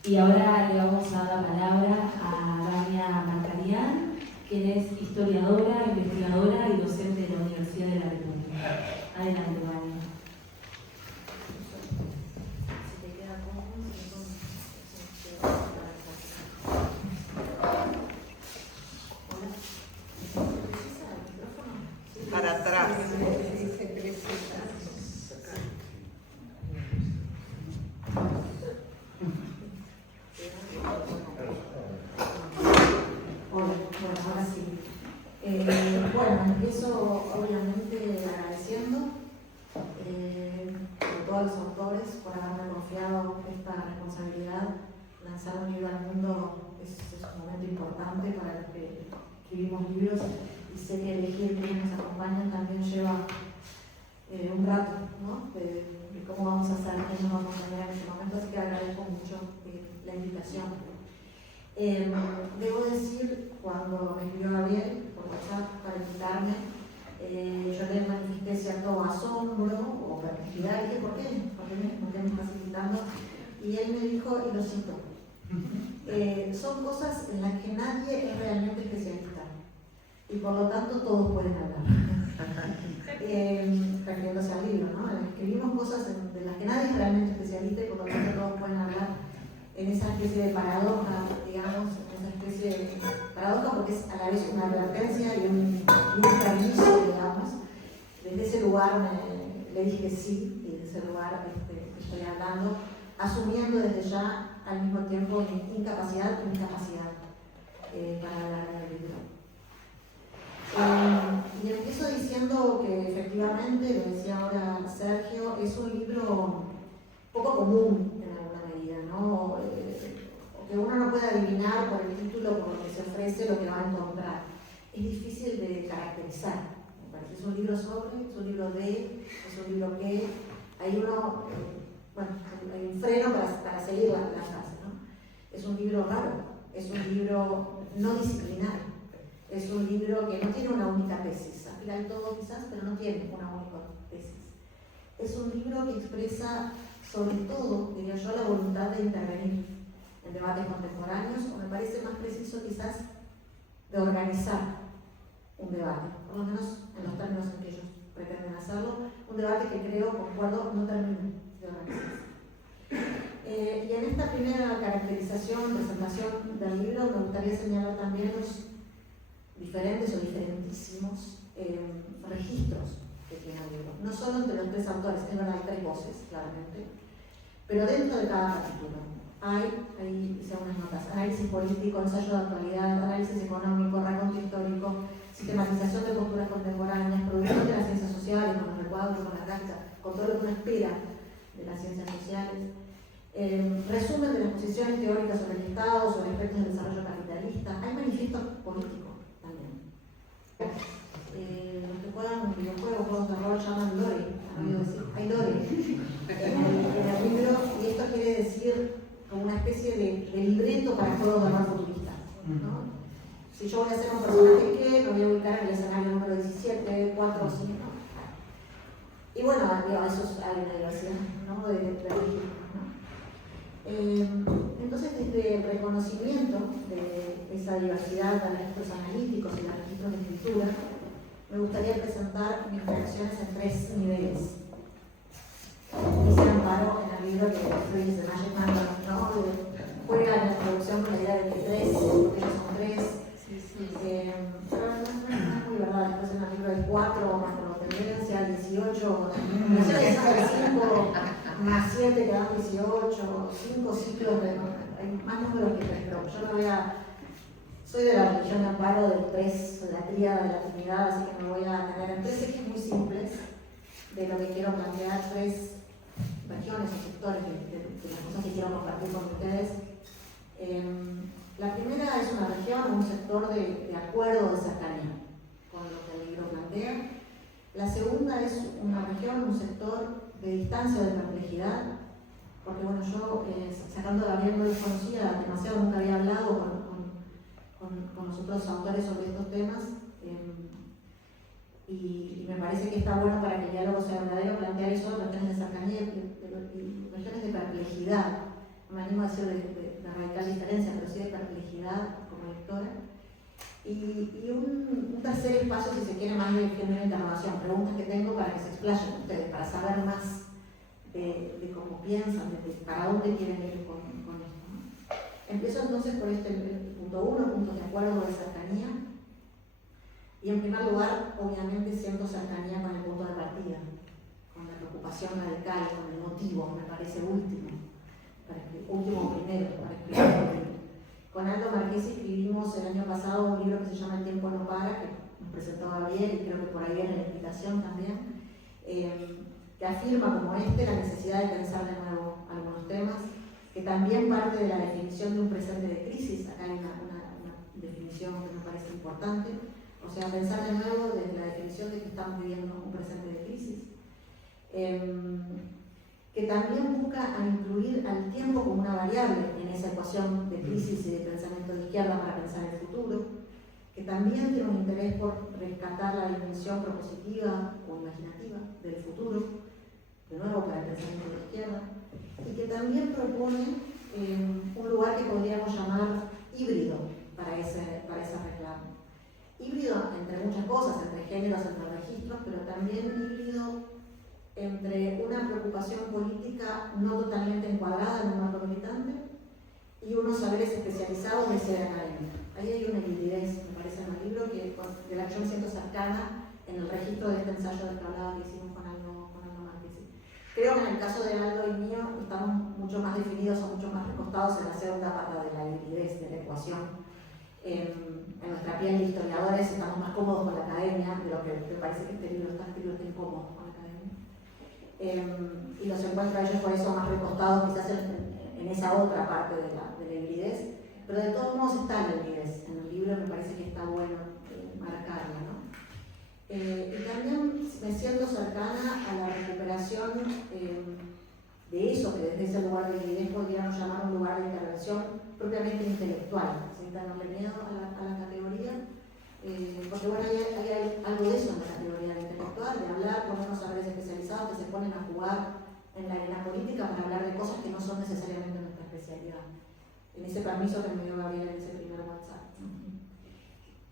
Y ahora le vamos a dar la palabra a Vania Marcarián, quien es historiadora, investigadora y docente de la Universidad de la República. Adelante, Vania. Para atrás. Ahora sí. Bueno, empiezo obviamente agradeciendo a todos los autores por haberme confiado esta responsabilidad. Lanzar un libro al mundo es un momento importante para los que escribimos libros, y sé que elegir quienes nos acompañan también lleva un rato, ¿no? De cómo vamos a hacer, qué nos vamos a acompañar en este momento, así que agradezco mucho la invitación. Debo decir, cuando me escribió Gabriel por WhatsApp para invitarme, yo le manifesté cierto asombro o perplejidad, y dije, ¿por qué me estás invitando? Y él me dijo, y lo cito, son cosas en las que nadie es realmente especialista, y por lo tanto todos pueden hablar. Refiriéndose al libro, ¿no? Escribimos cosas de las que nadie es realmente especialista, y por lo tanto todos pueden hablar, en esa especie de paradoja, digamos, paradoja porque es a la vez una advertencia y un permiso, digamos. Desde ese lugar le dije sí, y desde ese lugar estoy hablando, asumiendo desde ya al mismo tiempo mi incapacidad para hablar del libro. Y empiezo diciendo que efectivamente, lo decía ahora Sergio, es un libro poco común en alguna medida, ¿no? Que uno no puede adivinar por el título, por lo que se ofrece, lo que va a encontrar. Es difícil de caracterizar, me parece. Es un libro sobre, es un libro de, es un libro que, hay uno, hay un freno para seguir la frase, ¿no? Es un libro raro, es un libro no disciplinar, es un libro que no tiene una única tesis, aspira al todo quizás, pero no tiene una única tesis. Es un libro que expresa, sobre todo, diría yo, la voluntad de intervenir en debates contemporáneos, o me parece más preciso quizás de organizar un debate, por lo menos en los términos en que ellos pretenden hacerlo, un debate que creo, concuerdo, no termina de organizarse. Y en esta primera caracterización, presentación del libro, me gustaría señalar también los diferentes o diferentísimos registros que tiene el libro, no solo entre los tres autores, es verdad, hay tres voces, claramente, pero dentro de cada capítulo. ahí hice unas notas: análisis político, ensayo de actualidad, análisis económico, raconto histórico, sistematización de posturas contemporáneas, producción de las ciencias sociales, con los recuadros, con la práctica, con todo lo que uno espera de las ciencias sociales, resumen de las posiciones teóricas sobre el Estado, sobre aspectos del desarrollo capitalista. Hay manifiestos políticos también. Los que juegan videojuegos, juegos de rol, llaman lore, hay lore en el libro, y esto quiere decir como una especie de libreto para juegos de rol futuristas, ¿no? Si yo voy a hacer un personaje que me voy a ubicar en el escenario número 17, 4 o 5. Y bueno, eso hay una diversidad, ¿no? de registros, ¿no? Entonces, desde el reconocimiento de esa diversidad de registros analíticos y de registros de escritura, me gustaría presentar mis reacciones en 3 niveles. Hice amparo en el libro que estoy de Magic Manor, ¿no? Juega en la introducción con la idea de que 3, porque ellos son 3. Pero no es muy verdad, después en el libro hay 4, más por tendencia, 18, 5 más 7 que dan 18, 5 ciclos, hay más números que 3, pero yo no voy a. Soy de la religión de amparo del 3, de la tríada de la Trinidad, así que me voy a tener en 3 ejes muy simples de lo que quiero plantear, 3 regiones o sectores de las cosas que quiero compartir con ustedes. La primera es una región, un sector de acuerdo, de cercanía con lo que el libro plantea. La segunda es una región, un sector de distancia o de perplejidad, porque bueno, yo sacando de Gabriel no los conocía demasiado, nunca había hablado con los otros autores sobre estos temas, y me parece que está bueno para que el diálogo sea verdadero plantear eso, regiones de cercanía y regiones de perplejidad. No me animo a decir de radical diferencia, pero sí de perplejidad como lectora. Y un tercer espacio, si se quiere, más de interrogación, preguntas que tengo para que se explayen ustedes, para saber más de cómo piensan, de para dónde quieren ir con esto, ¿no? Empiezo entonces por este punto 1, puntos de acuerdo de cercanía. Y en primer lugar, obviamente, siento cercanía con el punto de partida, con la preocupación radical, con el motivo, me parece último primero, para escribir. Con Aldo Marchesi escribimos el año pasado un libro que se llama El tiempo no para, que nos presentó Gabriel, y creo que por ahí viene la invitación también, que afirma como la necesidad de pensar de nuevo algunos temas, que también parte de la definición de un presente de crisis. Acá hay una definición que me parece importante, o sea, pensar de nuevo desde la definición de que estamos viviendo un presente de crisis, que también busca a incluir al tiempo como una variable en esa ecuación de crisis y de pensamiento de izquierda para pensar el futuro, que también tiene un interés por rescatar la dimensión propositiva o imaginativa del futuro, de nuevo para el pensamiento de izquierda, y que también propone un lugar que podríamos llamar híbrido para ese reclamo. Híbrido entre muchas cosas, entre géneros, entre registros, pero también híbrido entre una preocupación política no totalmente encuadrada en un marco militante y unos saberes especializados de ser académica. Ahí hay una hibridez, me parece, en el libro, de la que yo me siento cercana en el registro de este ensayo de que hablaba que hicimos con Aldo Marchesi. Creo que en el caso de Aldo y mío estamos mucho más definidos o mucho más recostados en la segunda pata de la hibridez, de la ecuación. En nuestra piel de historiadores estamos más cómodos con la academia, de lo que me parece que este libro está escrito incómodo con la academia. Y los encuentro a ellos por eso más recostados quizás en esa otra parte de la hibridez, pero de todos modos está la hibridez en el libro, me parece que está bueno marcarla, ¿no? Y también me siento cercana a la recuperación de eso que desde ese lugar de hibridez podríamos llamar un lugar de intervención propiamente intelectual, sin tenerle miedo a la categoría, porque bueno, hay algo de eso en la categoría intelectual, de hablar con unos saberes especializados que se ponen a jugar en la arena política para hablar de cosas que no son necesariamente nuestra especialidad. En ese permiso que me dio Gabriel en ese primer WhatsApp.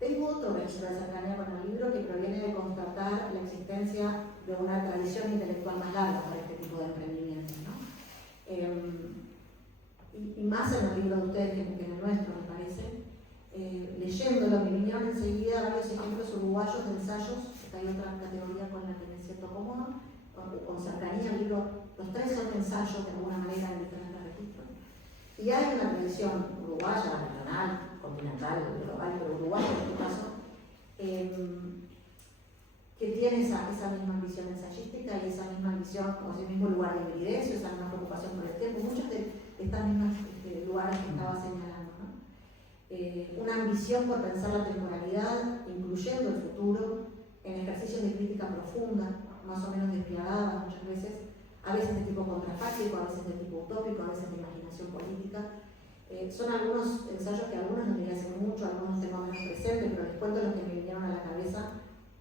Tengo otro registro de cercanía con el libro que proviene de constatar la existencia de una tradición intelectual más larga para este tipo de emprendimientos, ¿no? Y más en el libro de ustedes que en el nuestro, me parece. Leyéndolo, me vinieron enseguida varios ejemplos uruguayos de ensayos, que hay otra categoría con la que me siento cómoda, con cercanía. El libro, los 3 son ensayos de alguna manera en diferentes registros. Y hay una tradición uruguaya, regional, continental, global, pero uruguaya en este caso, que tiene esa misma ambición ensayística y esa misma ambición, o ese mismo lugar de ingredientes, esa misma preocupación por el tiempo, muchos de estas mismas lugares que estaba señalando, ¿no? Una ambición por pensar la temporalidad, incluyendo el futuro, en ejercicios de crítica profunda, más o menos despiadada muchas veces, a veces de tipo contrafáctico, a veces de tipo utópico, a veces de imaginación política. Son algunos ensayos que algunos no leí hace mucho, algunos tengo menos presentes, pero les cuento los que me vinieron a la cabeza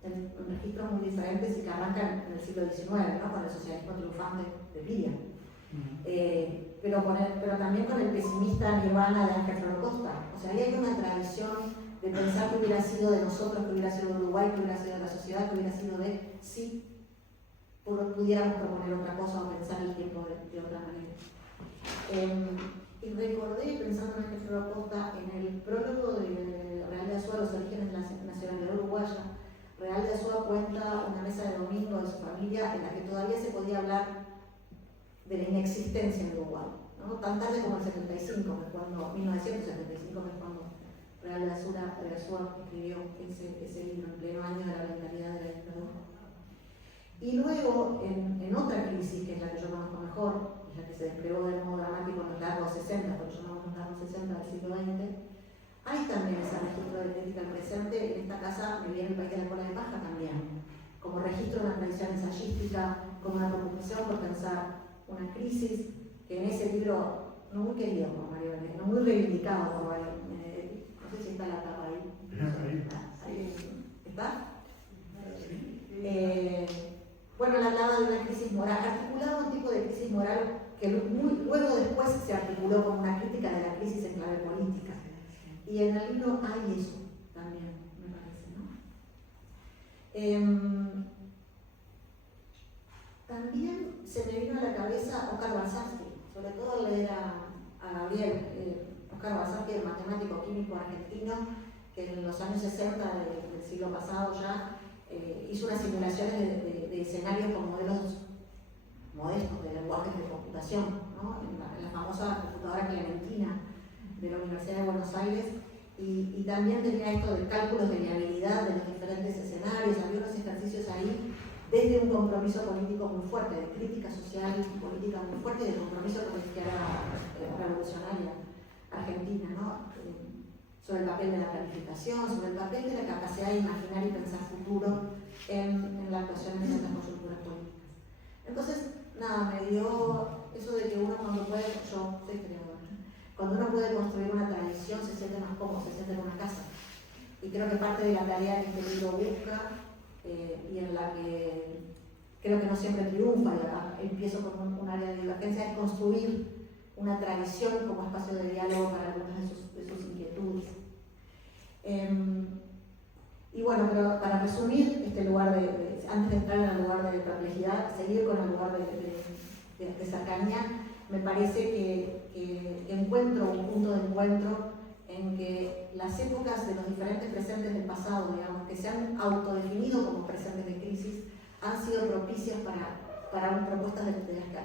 en registros muy diferentes y que arrancan en el siglo XIX, ¿no? Con el socialismo triunfante de Piria. Pero también con el pesimista Nirvana de Ángel Flor Costa. O sea, ahí hay una tradición de pensar que hubiera sido de nosotros, que hubiera sido de Uruguay, que hubiera sido de la sociedad, que hubiera sido de si pudiéramos proponer otra cosa o pensar el tiempo de otra manera. Y recordé, pensando en Ángel Flor Costa, en el prólogo de Real de Azúa, Los orígenes de la nacionalidad uruguaya. Real de Azúa cuenta una mesa de domingo de su familia en la que todavía se podía hablar de la inexistencia en Uruguay, ¿no? Tan tarde como el 75, 1975, que es cuando Real de Azúa escribió ese libro en pleno año de la brutalidad de la dictadura. Y luego, en otra crisis, que es la que yo conozco mejor, es la que se desplegó de modo dramático en los largos 60, porque llamamos los largos 60 del siglo XX, hay también ese registro de crítica al presente. En esta casa me viene el país de la cola de paja también, como registro de una tradición ensayística, como una preocupación por pensar una crisis, que en ese libro, no muy querido por Mario Benedetti, no muy reivindicado por Mario Benedetti, no sé si está la tapa ahí. ¿Ahí está? Bueno, él hablaba de una crisis moral, articulaba un tipo de crisis moral que luego después se articuló como una crítica de la crisis en clave política. Y en el libro hay eso también, me parece, ¿no? También se me vino a la cabeza Oscar Balsavsky, sobre todo al leer a Gabriel. Oscar Balsavsky, el matemático químico argentino, que en los años 60 del siglo pasado ya hizo unas simulaciones de escenarios con modelos modestos de lenguajes de computación, ¿no? En la famosa computadora Clementina de la Universidad de Buenos Aires, y también tenía esto de cálculos de viabilidad de los diferentes escenarios. Había unos ejercicios ahí desde un compromiso político muy fuerte, de crítica social y política muy fuerte, y de compromiso con la izquierda revolucionaria argentina, ¿no? Sobre el papel de la planificación, sobre el papel de la capacidad de imaginar y pensar futuro en la actuación en ciertas coyunturas políticas. Entonces, nada, me dio eso de que uno cuando puede, yo soy creadora, cuando uno puede construir una tradición se siente más cómodo, se siente en una casa. Y creo que parte de la tarea que este libro busca, y en la que creo que no siempre triunfa, y empiezo con un área de divergencia, es construir una tradición como espacio de diálogo para algunas de sus inquietudes. Y bueno, pero para resumir este lugar antes de entrar en el lugar de perplejidad, seguir con el lugar de cercanía, me parece que encuentro un punto de encuentro en que las épocas de los diferentes presentes del pasado, digamos, que se han autodefinido como presentes de crisis, han sido propicias para propuestas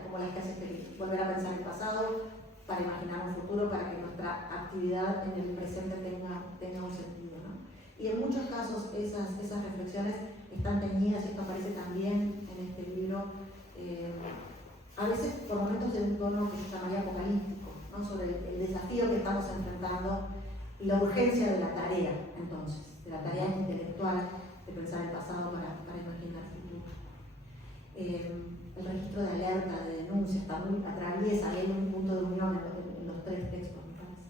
como las que hace este libro. Volver a pensar el pasado, para imaginar un futuro, para que nuestra actividad en el presente tenga un sentido, ¿no? Y en muchos casos esas reflexiones están teñidas, y esto aparece también en este libro, a veces por momentos de un tono que se llamaría apocalíptico, ¿no? Sobre el desafío que estamos enfrentando y la urgencia de la tarea, entonces, de la tarea intelectual de pensar el pasado para imaginar el futuro. El registro de alerta, de denuncia, atraviesa, hay un punto de unión en los tres textos, me parece.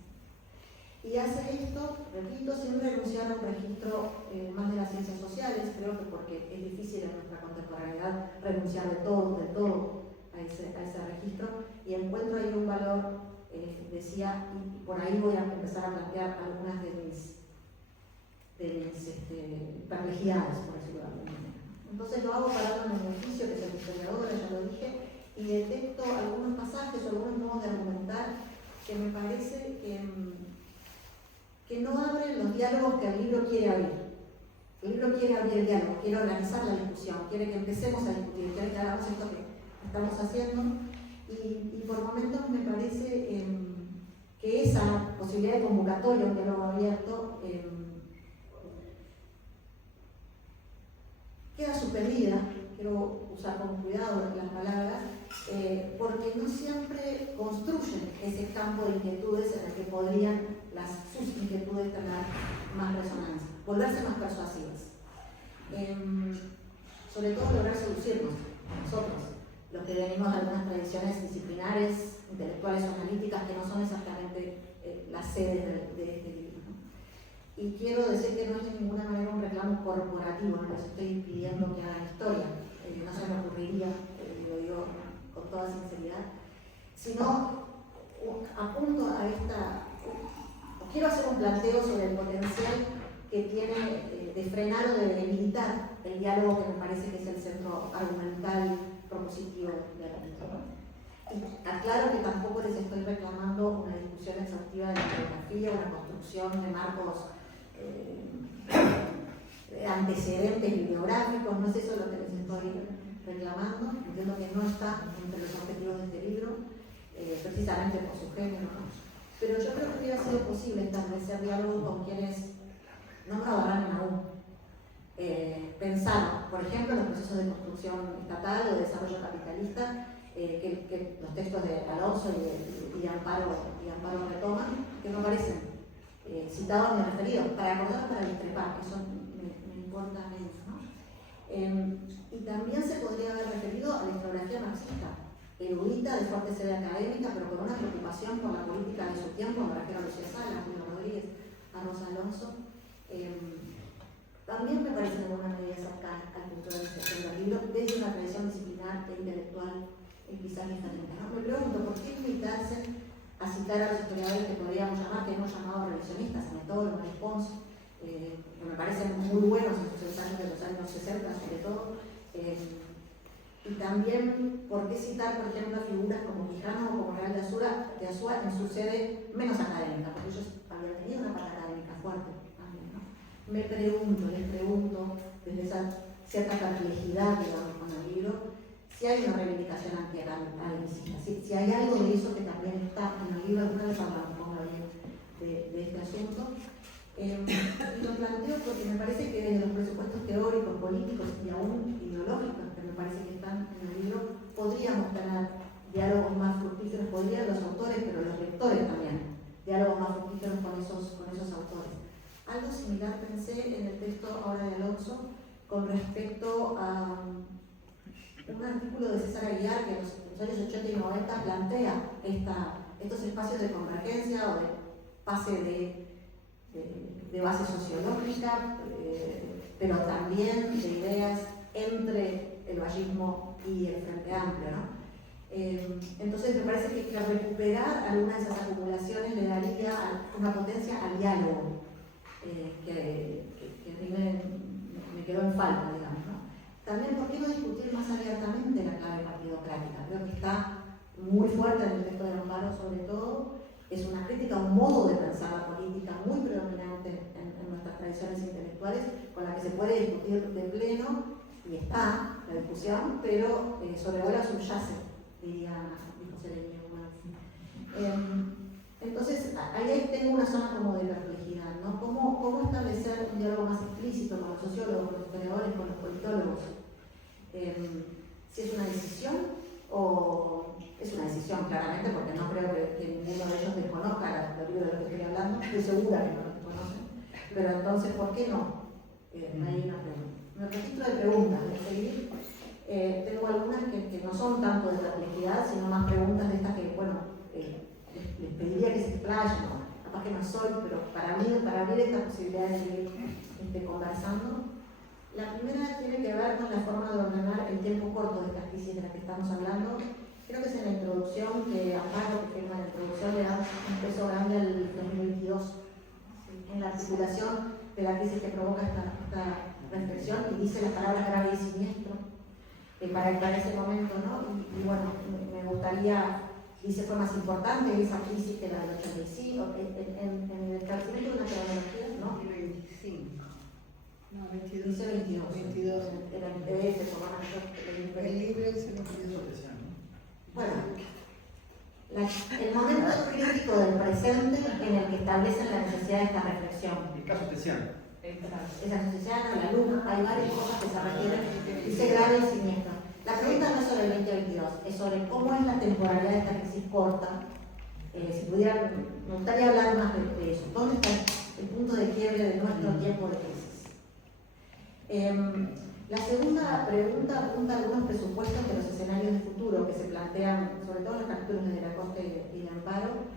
Y hace esto, repito, sin renunciar a un registro más de las ciencias sociales, creo que porque es difícil en nuestra contemporaneidad renunciar de todo a ese registro, y encuentro ahí un valor, decía, y por ahí voy a empezar a plantear algunas de mis perplejidades, por decirlo de alguna manera. Entonces lo hago parado en el oficio, que es el historiadora, ya lo dije, y detecto algunos pasajes o algunos modos de argumentar que me parece que no abren los diálogos que el libro quiere abrir. El libro quiere abrir el diálogo, quiere organizar la discusión, quiere que empecemos a discutir, quiere que hagamos esto que estamos haciendo, y por momentos me parece que esa posibilidad de convocatoria, un diálogo abierto, queda suspendida, quiero usar con cuidado las palabras, porque no siempre construyen ese campo de inquietudes en el que podrían sus inquietudes tener más resonancia, volverse más persuasivas. Sobre todo lograr seducirnos, nosotros, los que venimos de algunas tradiciones disciplinares, intelectuales o analíticas que no son exactamente las sedes de este libro, ¿no? Y quiero decir que no es de ninguna manera un reclamo corporativo, no les estoy pidiendo que hagan historia, no se me ocurriría, lo digo con toda sinceridad, sino apunto a quiero hacer un planteo sobre el potencial que tiene de frenar o de debilitar el diálogo, que me parece que es el centro argumental propositivo de la lectura. Y aclaro que tampoco les estoy reclamando una discusión exhaustiva de la bibliografía, una construcción de marcos antecedentes bibliográficos, no es eso lo que les estoy reclamando. Entiendo que no está entre los objetivos de este libro, precisamente por su género, ¿no? Pero yo creo que hubiera sido posible establecer diálogo con quienes no me agarraron aún. Pensar, por ejemplo, en los procesos de construcción estatal o de desarrollo capitalista, que los textos de Alonso y Amparo retoman, que no parecen citados ni referidos, para acordar o para discrepar, eso me importa menos, ¿no? Y también se podría haber referido a la historiografía marxista, erudita, de fuerte sede académica, pero con una preocupación por la política de su tiempo, me refiero a Lucía Sala, a Julio Rodríguez, a Rosa Alonso. También me parece en alguna medida cercana al punto de vista del libro, desde una tradición disciplinar e intelectual quizás diferente, ¿no? Me pregunto, ¿por qué limitarse a citar a los historiadores que podríamos llamar, que hemos llamado revisionistas, a Metodoro, a Pons, que me parecen muy buenos en sus ensayos de los años 60 sobre todo, y también por qué citar, por ejemplo, a figuras como Quijano o como Real de Azúa en su sede menos académica, porque ellos habían tenido una parte académica fuerte también, ¿no? Les pregunto, desde esa cierta perplejidad que vamos con el libro, si hay una reivindicación antiacademicista, si hay algo de eso que también está en el libro. Alguna vez hablamos de este asunto. Y lo planteo porque me parece que desde los presupuestos teóricos, políticos y aún ideológicos, que me parece que están en el libro, podríamos tener diálogos más fructíferos, podrían los autores, pero los lectores también, diálogos más fructíferos con esos autores. Algo similar pensé en el texto ahora de Alonso con respecto a un artículo de César Aguilar que en los años 80 y 90 plantea estos espacios de convergencia o de pase de base sociológica, pero también de ideas entre el vallismo y el Frente Amplio, ¿no? Entonces me parece que recuperar alguna de esas acumulaciones le daría una potencia al diálogo que a mí me quedó en falta, digamos, ¿no? También, ¿por qué no discutir más abiertamente la clave partidocrática? Creo que está muy fuerte en el texto de Amparo, sobre todo. Es una crítica a un modo de pensar la política muy predominante en nuestras tradiciones intelectuales, con la que se puede discutir de pleno, y está la discusión, pero sobrevuela subyace, dijo Serenio. Entonces, ahí tengo una zona como de perplejidad, ¿no? ¿Cómo establecer un diálogo más explícito con los sociólogos, con los historiadores, con los politólogos? Si es una decisión o es una decisión, claramente, porque no creo que ninguno de ellos desconozca los libros de los que estoy hablando, estoy segura que no los desconocen, pero entonces, ¿por qué no? Hay una pregunta. Me registro de preguntas, de seguir. Tengo algunas que no son tanto de perplejidad, sino más preguntas de estas que, bueno, les pediría que se explayen, ¿no? Capaz que no soy, pero para abrir esta posibilidad de seguir conversando. La primera tiene que ver con la forma de ordenar el tiempo corto de esta crisis de la que estamos hablando. Creo que es en la introducción que Amparo, que en la introducción le da un peso grande al 2022, en la articulación de la crisis que provoca esta reflexión, y dice las palabras grave y siniestro para ese momento, ¿no? Y bueno, me gustaría, dice, fue más importante esa crisis que la del 85, en el establecimiento de una cronología, ¿no? 25. No, 22. Dice 22. 22. Era el PDF, por lo menos. El libro es el 22. Bueno, el momento crítico del presente en el que establecen la necesidad de esta reflexión. El caso especial. Esa necesidad, la luz, hay varias cosas que se requieren y se grave y siniestro. La pregunta no es sobre el 2022, es sobre cómo es la temporalidad de esta crisis corta. Si pudieran, me gustaría hablar más de eso. ¿Dónde está el punto de quiebre de nuestro tiempo de crisis? La segunda pregunta apunta a algunos presupuestos de los escenarios de futuro que se plantean, sobre todo en los capítulos de la Corte y de Amparo,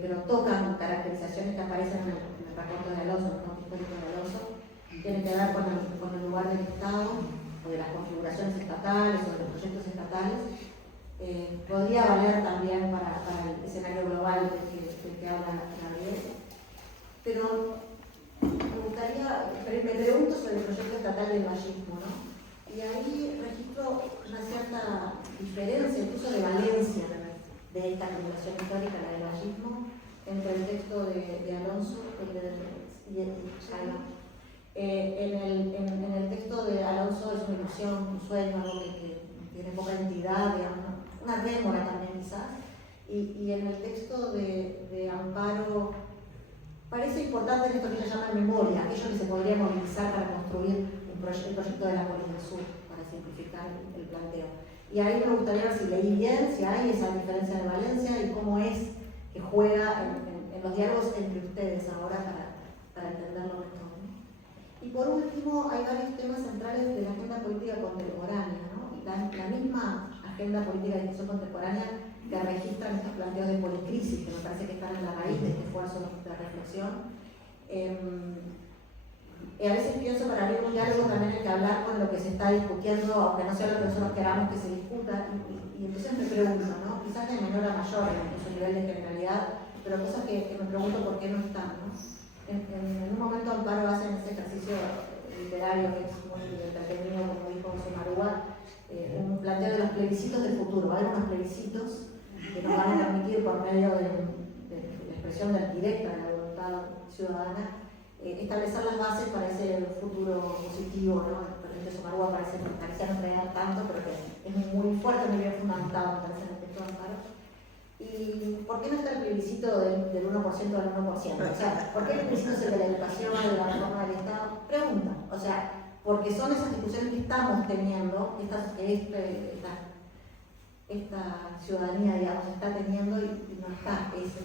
pero tocan caracterizaciones que aparecen en el reporte de Alonso, el reporte histórico de Alonso, tienen que ver con el lugar del Estado, o de las configuraciones estatales, o de los proyectos estatales. Podría valer también para el escenario global del que habla Gabriel. Pero me gustaría, me pregunto sobre el proyecto estatal del vallismo, ¿no? Y ahí registro una cierta diferencia, incluso de valencia de esta acumulación histórica, la del vallismo, entre el texto de Alonso y Salva. En el texto de Alonso es una ilusión, un sueño, algo que tiene poca entidad, digamos, una rémora también quizás, y en el texto de Amparo parece importante en esto que ella llama memoria, aquello que se podría movilizar para construir el proyecto de la Polis del Sur, para simplificar el planteo. Y ahí me gustaría ver si leí bien, si hay esa diferencia de Valencia y cómo es que juega en los diálogos entre ustedes ahora para entenderlo mejor. Y por último, hay varios temas centrales de la agenda política contemporánea, ¿no? La misma agenda política de discusión contemporánea que registran estos planteos de policrisis, que me parece que están en la raíz de este esfuerzo de reflexión. A veces pienso para abrir un diálogo también hay que hablar con lo que se está discutiendo, aunque no sea lo que nosotros queramos que se discuta, y entonces me pregunto, ¿no? Quizás de menor a mayor en su nivel de generalidad, pero cosas que me pregunto por qué no están, ¿no? En un momento Amparo hace ese ejercicio literario que es muy entretenido, como dijo Sumarúa, un planteo de los plebiscitos del futuro. Va a haber unos plebiscitos que nos van a permitir, por medio de la expresión directa de la voluntad ciudadana, establecer las bases para ese futuro positivo, ¿no? El presidente Sumarúa parecía no creer tanto, pero que es muy fuerte, muy bien fundamentado, me parece, en el texto de Amparo. ¿Y por qué no está el plebiscito del 1% del 1%? O sea, ¿por qué el plebiscito es el de la educación, de la reforma del Estado? Pregunta. O sea, porque son esas discusiones que estamos teniendo, esta ciudadanía, digamos, está teniendo y no está ese.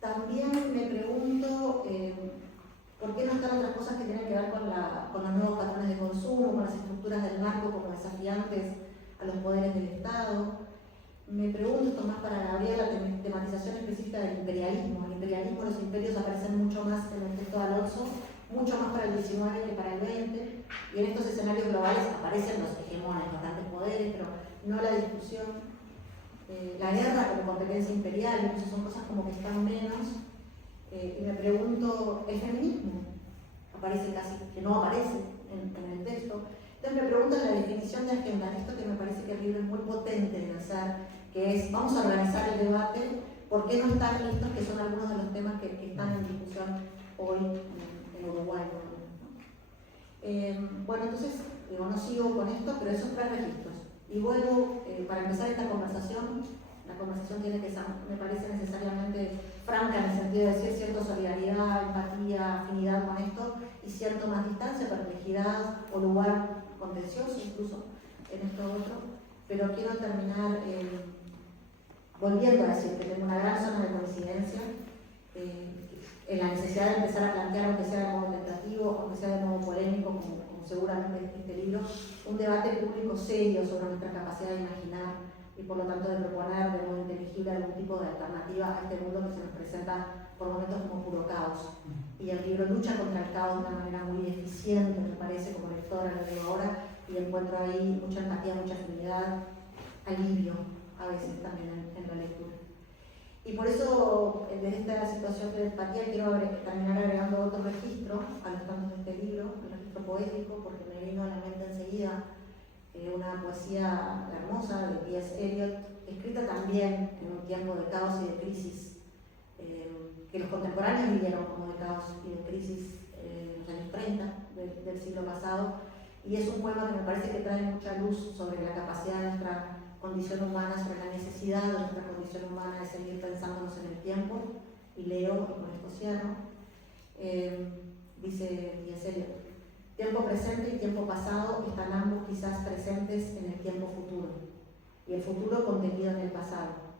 También me pregunto por qué no están otras cosas que tienen que ver con los nuevos patrones de consumo, con las estructuras del narco como desafiantes a los poderes del Estado. Me pregunto, esto más para Gabriel, la tematización específica del imperialismo. El imperialismo, los imperios aparecen mucho más en el texto de Alonso, mucho más para el 19 que para el 20, y en estos escenarios globales aparecen los hegemones, los grandes poderes, pero no la discusión. La guerra como competencia imperial, entonces son cosas como que están menos. Y me pregunto, ¿el feminismo? Aparece casi, que no aparece en el texto. Entonces me pregunto la definición de agenda, esto que me parece que el libro es muy potente de hacer, que es, vamos a organizar el debate, ¿por qué no están listos? Que son algunos de los temas que están en discusión hoy en Uruguay. Bueno, entonces, no sigo con esto, pero esos 3 registros. Y luego, para empezar esta conversación, la conversación tiene que ser, me parece necesariamente franca en el sentido de decir cierta solidaridad, empatía, afinidad con esto, y cierto más distancia, perplejidad o lugar contencioso incluso en esto otro. Pero quiero terminar volviendo a decir que tengo una gran zona de coincidencia en la necesidad de empezar a plantear, aunque sea de modo tentativo, aunque sea de modo polémico, como seguramente este libro, un debate público serio sobre nuestra capacidad de imaginar y por lo tanto de proponer de modo inteligible algún tipo de alternativa a este mundo que se nos presenta por momentos como puro caos. Y el libro lucha contra el caos de una manera muy eficiente, me parece, como lectora, lo digo ahora, y encuentro ahí mucha empatía, mucha afinidad, alivio a veces también en la lectura. Y por eso, desde esta situación de empatía, quiero terminar agregando otro registro a los tantos de este libro, el registro poético, porque me vino a la mente enseguida una poesía hermosa de T.S. Eliot, escrita también en un tiempo de caos y de crisis, que los contemporáneos vivieron como de caos y de crisis en los años 30 del siglo pasado, y es un poema que me parece que trae mucha luz sobre la capacidad de nuestra condición humana, sobre la necesidad de nuestra condición humana de seguir pensándonos en el tiempo, y leo, y con esto cierro, dice T.S. Eliot: tiempo presente y tiempo pasado están ambos quizás presentes en el tiempo futuro, y el futuro contenido en el pasado.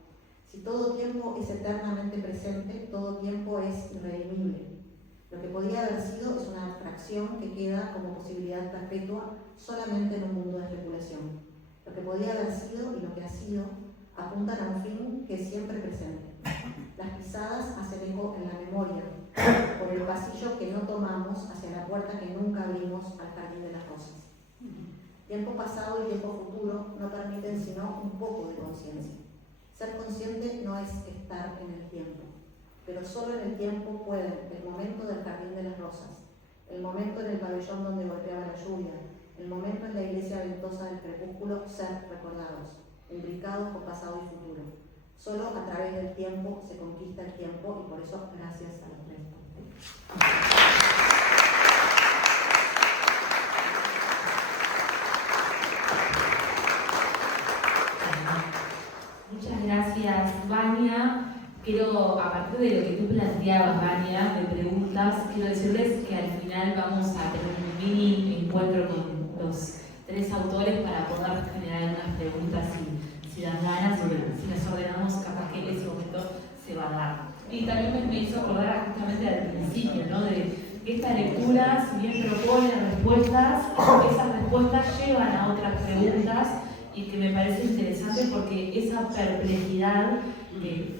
Si todo tiempo es eternamente presente, todo tiempo es irredimible. Lo que podría haber sido es una abstracción que queda como posibilidad perpetua solamente en un mundo de especulación. Lo que podría haber sido y lo que ha sido apuntan a un fin que es siempre presente. Las pisadas hacen eco en la memoria, por el pasillo que no tomamos hacia la puerta que nunca abrimos al jardín de las rosas. Tiempo pasado y tiempo futuro no permiten sino un poco de conciencia. Ser consciente no es estar en el tiempo, pero solo en el tiempo pueden el momento del jardín de las rosas, el momento en el pabellón donde golpeaba la lluvia, el momento en la iglesia ventosa del crepúsculo ser recordados, imbricados con pasado y futuro. Solo a través del tiempo se conquista el tiempo, y por eso gracias a los tres. Muchas gracias, Vania. Quiero, a partir de lo que tú planteabas, Vania, de preguntas, quiero decirles que al final vamos a tener un mini encuentro con los tres autores para poder generar algunas preguntas si dan ganas, si las ordenamos, capaz que en ese momento se va a dar. Y también me hizo acordar justamente al principio, ¿no? De que estas lecturas, si bien proponen respuestas, esas respuestas llevan a otras preguntas, y que me parece interesante porque esa perplejidad,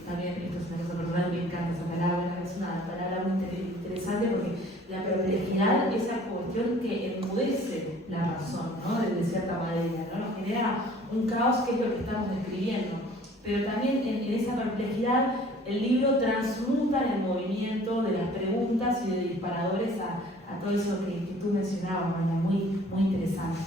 también esto es una cosa personal, me encanta esa palabra, es una palabra muy interesante porque la perplejidad es esa cuestión que enmudece la razón, ¿no? De cierta manera, ¿no? Nos genera un caos que es lo que estamos describiendo, pero también en esa perplejidad el libro transmuta en el movimiento de las preguntas y de disparadores a todo eso que tú mencionabas, María, muy interesante.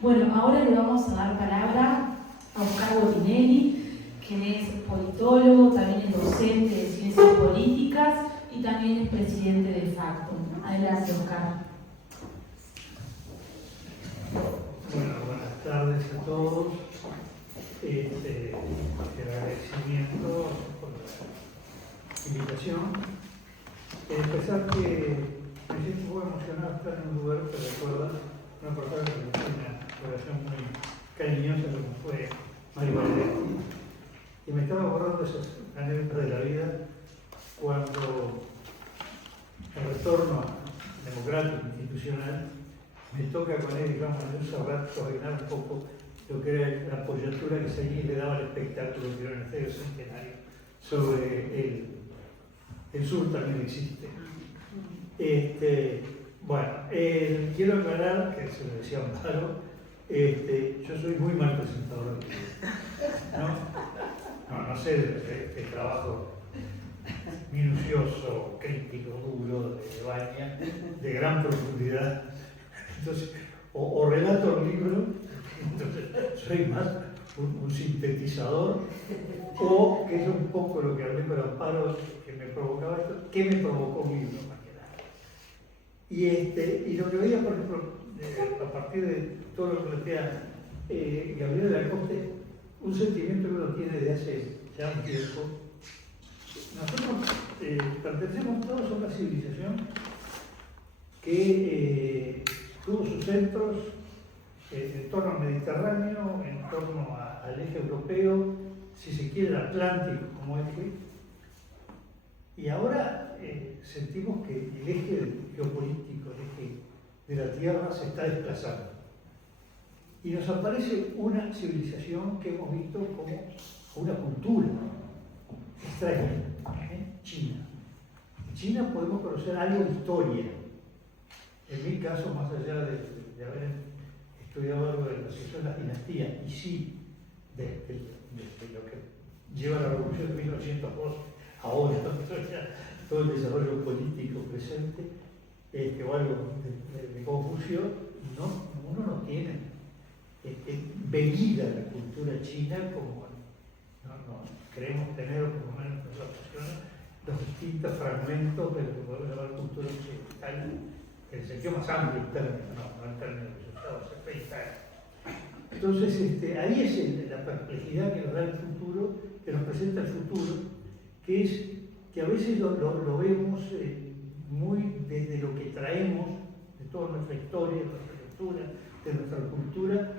Bueno, ahora le vamos a dar palabra a Oscar Botinelli, quien es politólogo, también es docente de ciencias políticas y también es presidente de Factum. Adelante, Oscar. Bueno, buenas tardes a todos. El agradecimiento por la invitación. Empezar que me siento muy emocionado estar en un lugar que recuerda una persona que tiene una relación muy cariñosa como fue Mario Benedetti. Y me estaba acordando de esas anécdotas de la vida cuando el retorno democrático, institucional, me toca con él, digamos, en un rato coordinar un poco lo que era la apoyatura que Seguí le daba al espectáculo que era en el Estadio Centenario sobre el sur también existe. Bueno, quiero aclarar, que se lo decía Amparo, yo soy muy mal presentador de video. No sé el trabajo minucioso, crítico, duro de Vania, de gran profundidad. Entonces, o relato el libro, entonces soy más un sintetizador, o que es un poco lo que hablé con Amparo, que me provocaba esto, que me provocó un libro más que nada. Y lo que veía, por ejemplo, a partir de todo lo que plantea Gabriel de la Coste, un sentimiento que uno tiene de hace ya un tiempo. Nosotros pertenecemos todos a una civilización que tuvo sus centros en torno al Mediterráneo, en torno al eje europeo, si se quiere el Atlántico como eje, y ahora sentimos que el eje geopolítico, el eje de la Tierra se está desplazando. Y nos aparece una civilización que hemos visto como una cultura extraña, China. En China podemos conocer algo de historia. En mi caso, más allá de haber estudiado algo de la situación de las dinastías, y sí, de lo que lleva la revolución de 1902, ahora, todo el desarrollo político presente, o algo de Confucio, uno no tiene venida la cultura china como queremos tener, o por lo menos nos apasiona, los distintos fragmentos de lo que podemos llamar cultura occidental, en el sentido más amplio del término, no el término que se usaba hace 30 años. Entonces, ahí es la perplejidad que nos da el futuro, que nos presenta el futuro, que es que a veces lo vemos muy desde lo que traemos, de toda nuestra historia, de nuestra lectura, de nuestra cultura,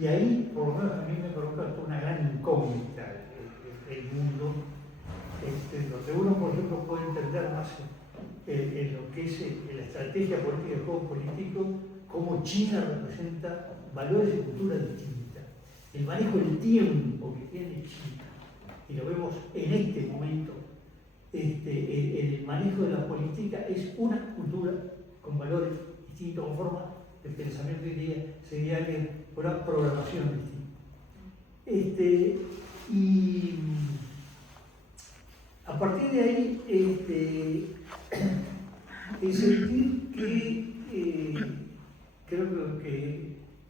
y ahí, por lo menos a mí me provoca una gran incógnita el mundo, donde uno, por ejemplo, puede entender más en lo que es la estrategia política, el juego político, cómo China representa valores y cultura distintas, el manejo del tiempo que tiene China, y lo vemos en este momento, el manejo de la política es una cultura con valores distintos, con forma de pensamiento sería una programación distinta. Y a partir de ahí, el sentir que creo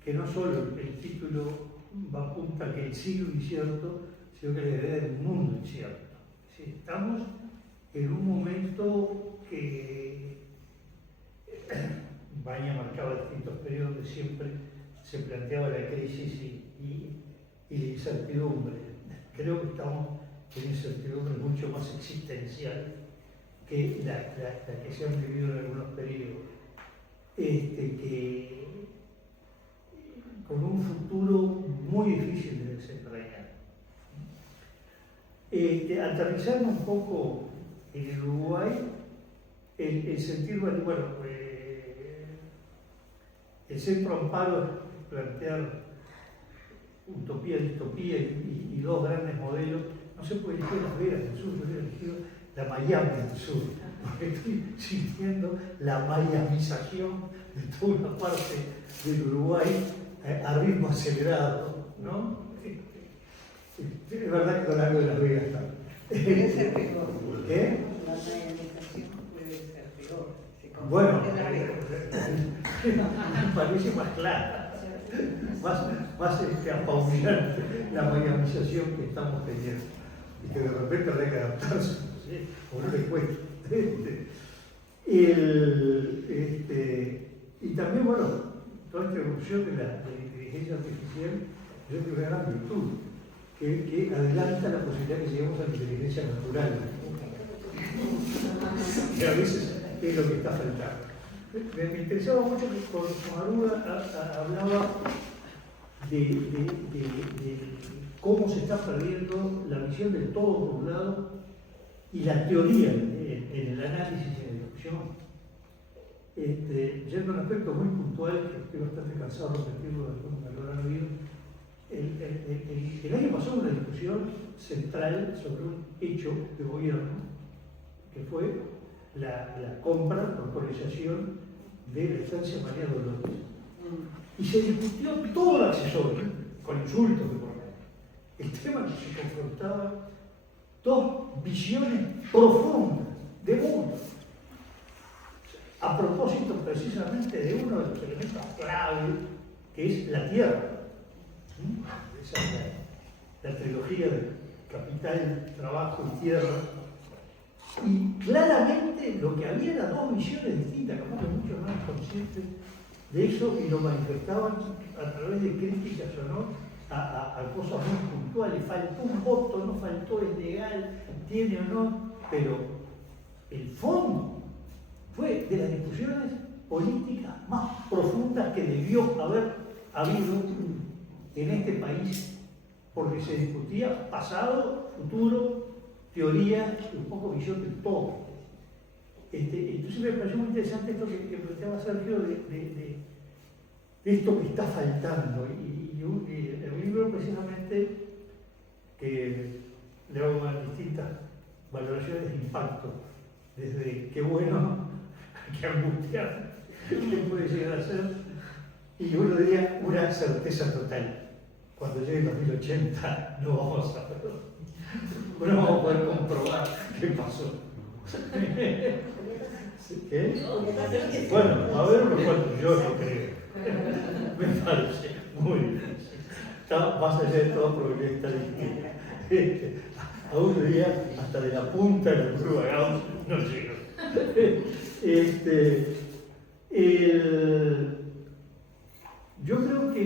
que no solo el título va apunta a que el siglo incierto, sino que la idea del mundo incierto. Es decir, estamos en un momento que Baña marcaba distintos periodos donde siempre se planteaba la crisis y la incertidumbre. Creo que estamos en incertidumbre mucho más existencial que la que se han vivido en algunos periodos. Que con un futuro muy difícil de desentrañar. Aterrizando un poco en el Uruguay, el sentir, bueno, el Centro Amparo es plantear utopía, distopía y dos grandes modelos. No se puede elegir Las Vegas del Sur, yo hubiera elegido la Miami del Sur, porque estoy sintiendo la miamización de toda una parte del Uruguay a ritmo acelerado, ¿no? Es verdad que con algo de Las Vegas también. Puede ser peor. ¿Qué? La miamización puede ser peor. Bueno, En Las Vegas. me parece más clara, más apabullante la miamización que estamos teniendo. Y que de repente habrá que adaptarse, ¿sí? O no le cuesta. Y también, bueno, toda esta evolución de la inteligencia artificial, yo creo que es una gran virtud, que adelanta la posibilidad que lleguemos a la inteligencia natural. Que a veces es lo que está faltando. Me interesaba mucho que con Aruda hablaba de cómo se está perdiendo la visión del todo por un lado y la teoría en el análisis y en la discusión. Yendo a un aspecto muy puntual, que estoy bastante cansado de repetirlo, después me lo habrán oído. El año pasado hubo una discusión central sobre un hecho de gobierno, que fue la compra, corporización de la estancia María Dolores. Y se discutió todo el accesorio, con insultos de por medio. El tema que se confrontaba dos visiones profundas de mundo, a propósito precisamente de uno de los elementos clave, que es la tierra. Esa es la trilogía de capital, trabajo y tierra. Y claramente lo que había eran dos visiones distintas, capaz que muchos no eran conscientes de eso y lo manifestaban a través de críticas o no a cosas muy puntuales. Faltó un voto, no faltó, es legal, tiene o no, pero el fondo fue de las discusiones políticas más profundas que debió haber habido en este país, porque se discutía pasado, futuro, teoría y un poco visión de todo. Entonces me pareció muy interesante esto que planteaba Sergio de esto que está faltando. Y el libro precisamente, que le hago distintas valoraciones de impacto, desde qué bueno, qué angustiante, qué puede llegar a ser, y uno diría una certeza total. Cuando llegue el 2080 no vamos a poder comprobar qué pasó. ¿Qué? Bueno, a ver unos cuantos, yo no creo. Me parece muy difícil. Está más allá de toda probabilidad estadística. A uno diría hasta de la punta de la curva Gauss no llego. Yo creo que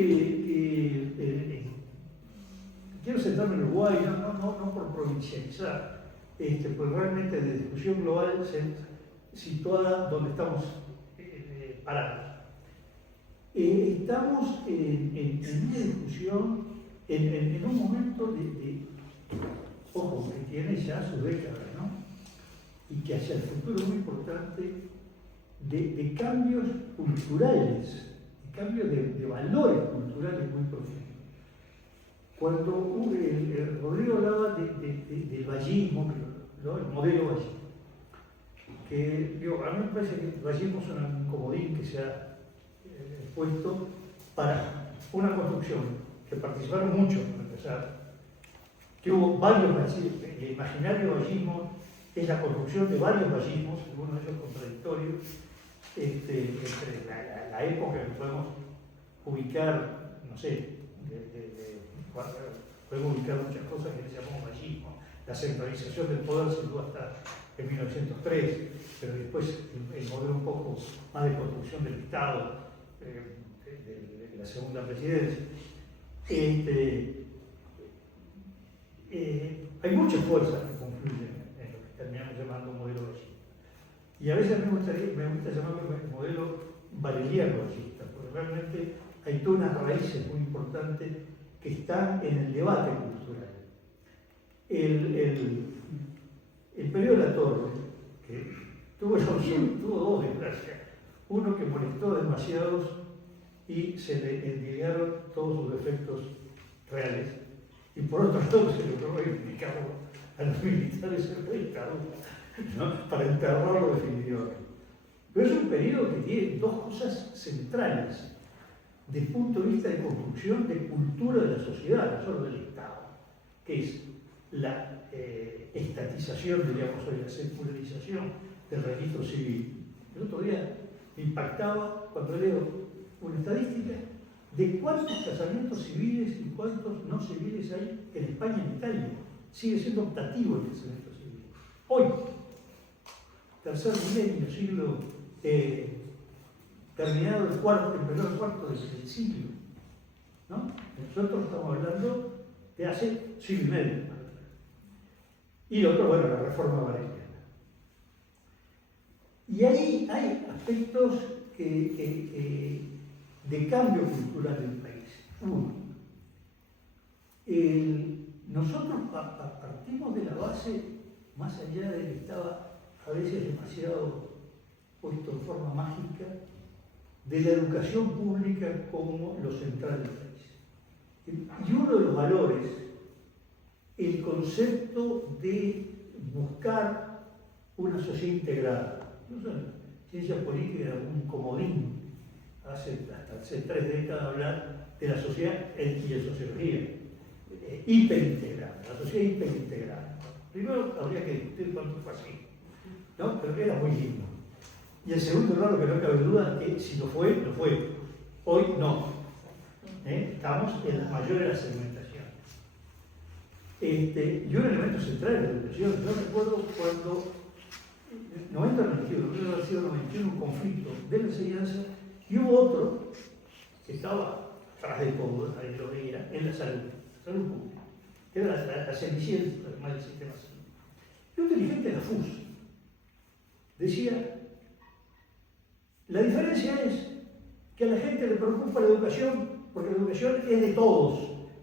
quiero centrarme en Uruguay, no por provincializar, pues realmente de discusión global situada donde estamos parados. Estamos en una discusión, en un momento ojo, que tiene ya sus décadas, ¿no? Y que hacia el futuro es muy importante, de cambios culturales, de cambios de valores culturales muy profundos. Cuando Rodrigo hablaba del vallismo, el modelo vallismo, que a mí me parece que el vallismo es un comodín que se ha puesto para una construcción, que participaron muchos, para empezar, que hubo varios vallismos. El imaginario vallismo es la construcción de varios vallismos, algunos de ellos contradictorios, entre la época que podemos ubicar, no sé, podemos ubicar muchas cosas que le llamamos vallismo. La centralización del poder se dio hasta en 1903, pero después el modelo un poco más de construcción del Estado, de la segunda presidencia. Hay muchas fuerzas que confluyen en lo que terminamos llamando modelo vallista. Y a veces me gusta llamarlo modelo valeriano vallista, porque realmente hay todas unas raíces muy importantes que están en el debate cultural. El periodo de la Torre, que tuvo dos desgracias. Uno que molestó demasiados y se le endilgaron todos sus defectos reales. Y por otro lado se logró reivindicar a los militares en la dictadura, ¿no? Para enterrarlo definitivamente. Pero es un periodo que tiene dos cosas centrales desde el punto de vista de construcción de cultura de la sociedad, no solo del Estado, que es la estatización, diríamos hoy, la secularización del registro civil. El otro día me impactaba cuando leo una estadística de cuántos casamientos civiles y cuántos no civiles hay en España y en Italia. Sigue siendo optativo el casamiento civil. Hoy, tercer milenio, siglo terminado el primer cuarto del siglo, ¿no? Nosotros estamos hablando de hace siglo y medio. Y lo otro, bueno, la reforma valeriana. Y ahí hay aspectos de cambio cultural del país. Uno, nosotros partimos de la base, más allá de que estaba a veces demasiado puesto en forma mágica, de la educación pública como lo central del país. Y uno de los valores, el concepto de buscar una sociedad integrada. No sé, ciencia política era un comodín hasta hace 3 décadas hablar de la sociedad y de sociología hiperintegrada, la sociedad hiperintegrada. Primero habría que discutir cuánto fue así, ¿no? Pero era muy lindo. Y el segundo error, que no cabe duda, que si lo fue, lo fue. Hoy no. Estamos en las mayores de la segmentación. Y un elemento central de la educación, yo recuerdo cuando 90-91, creo que había sido 91, un conflicto de la enseñanza, y hubo otro que estaba atrás de todo, ahí lo veía, en la salud pública, que era la cenicienta además del sistema de salud. Y un dirigente de la FUS decía, la diferencia es que a la gente le preocupa la educación porque la educación es de todos,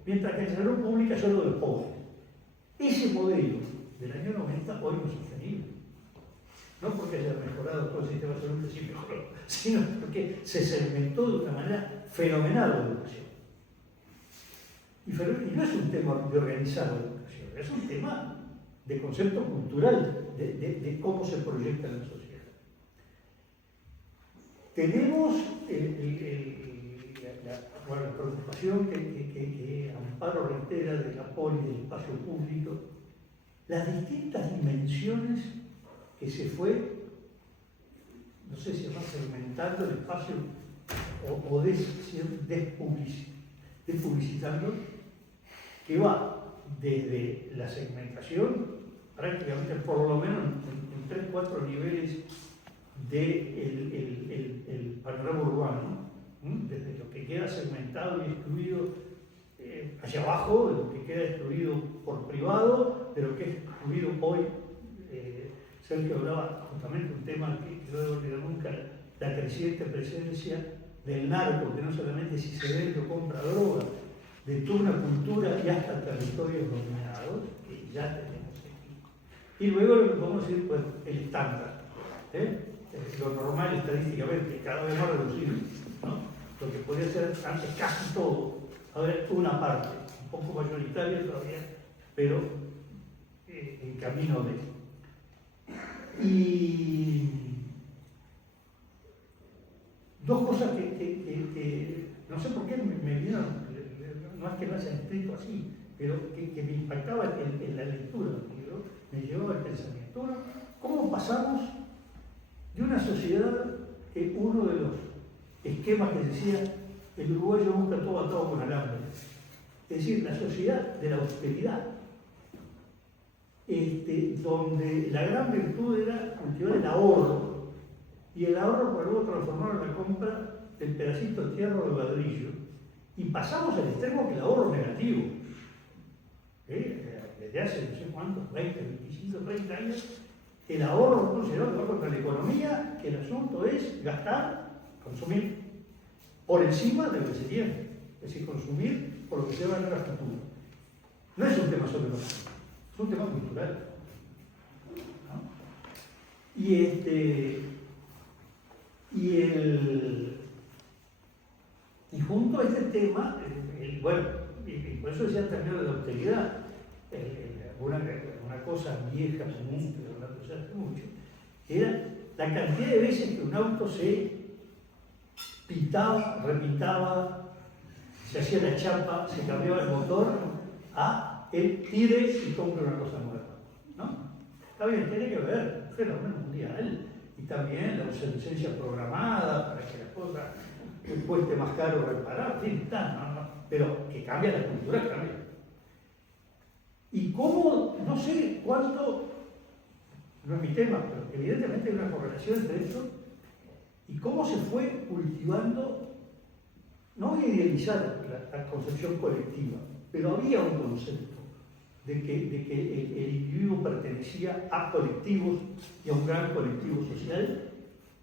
mientras que la salud pública es solo de los pobres. Ese modelo del año 90 hoy no es sostenible. No porque haya mejorado todo el sistema de salud, que sí mejoró, sino porque se segmentó de una manera fenomenal la educación. Y no es un tema de organizar la educación, es un tema de concepto cultural, de cómo se proyecta en la sociedad. Tenemos la preocupación que Amparo reitera de la poli del espacio público, las distintas dimensiones que se fue, no sé si más segmentando el espacio o despublicitando, que va desde la segmentación, prácticamente por lo menos en 3-4 niveles del panorama urbano, desde lo que queda segmentado y excluido hacia abajo, lo que queda excluido por privado, de lo que es excluido hoy. Sergio hablaba justamente de un tema que no debo olvidar nunca, la creciente presencia del narco, que no solamente si se vende o compra droga, de toda una cultura y hasta territorios dominados, que ya tenemos aquí. Y luego lo que podemos decir, pues, el estándar, lo normal estadísticamente, cada vez más reducido, ¿no? Lo que podría ser antes casi todo, ahora es una parte, un poco mayoritaria todavía, pero en camino de. Y dos cosas que no sé por qué me vinieron, no es que lo hayan escrito así, pero que me impactaba en la lectura del libro, me llevaba al pensamiento. Uno, ¿cómo pasamos de una sociedad que uno de los esquemas que decía el uruguayo busca todo atado con alambre? Es decir, la sociedad de la austeridad, donde la gran virtud era cultivar el ahorro, y el ahorro para luego transformarlo en la compra del pedacito de tierra o de ladrillo, y pasamos al extremo que el ahorro negativo. Desde hace no sé cuántos, 20, 25, 30 años, el ahorro considerado que va contra la economía, que el asunto es gastar, consumir, por encima de lo que se tiene, es decir, consumir por lo que se va a ganar a futuro. No es un tema solo económico, es un tema cultural, ¿no? Y junto a este tema, bueno, y por eso decía el término de la austeridad, una cosa vieja, común, que no la puse hace mucho, era la cantidad de veces que un auto se pintaba, repintaba, se hacía la chapa, se cambiaba el motor, a el tire y compre una cosa nueva, ¿no? Está bien, tiene que ver, un fenómeno mundial, y también la obsolescencia programada para que la cosa cueste más caro reparar, en fin, no, pero que cambia la cultura, cambia. Y cómo, no sé cuánto, no es mi tema, pero evidentemente hay una correlación entre esto, y cómo se fue cultivando, no voy a idealizar la concepción colectiva, pero había un concepto de que el individuo pertenecía a colectivos y a un gran colectivo social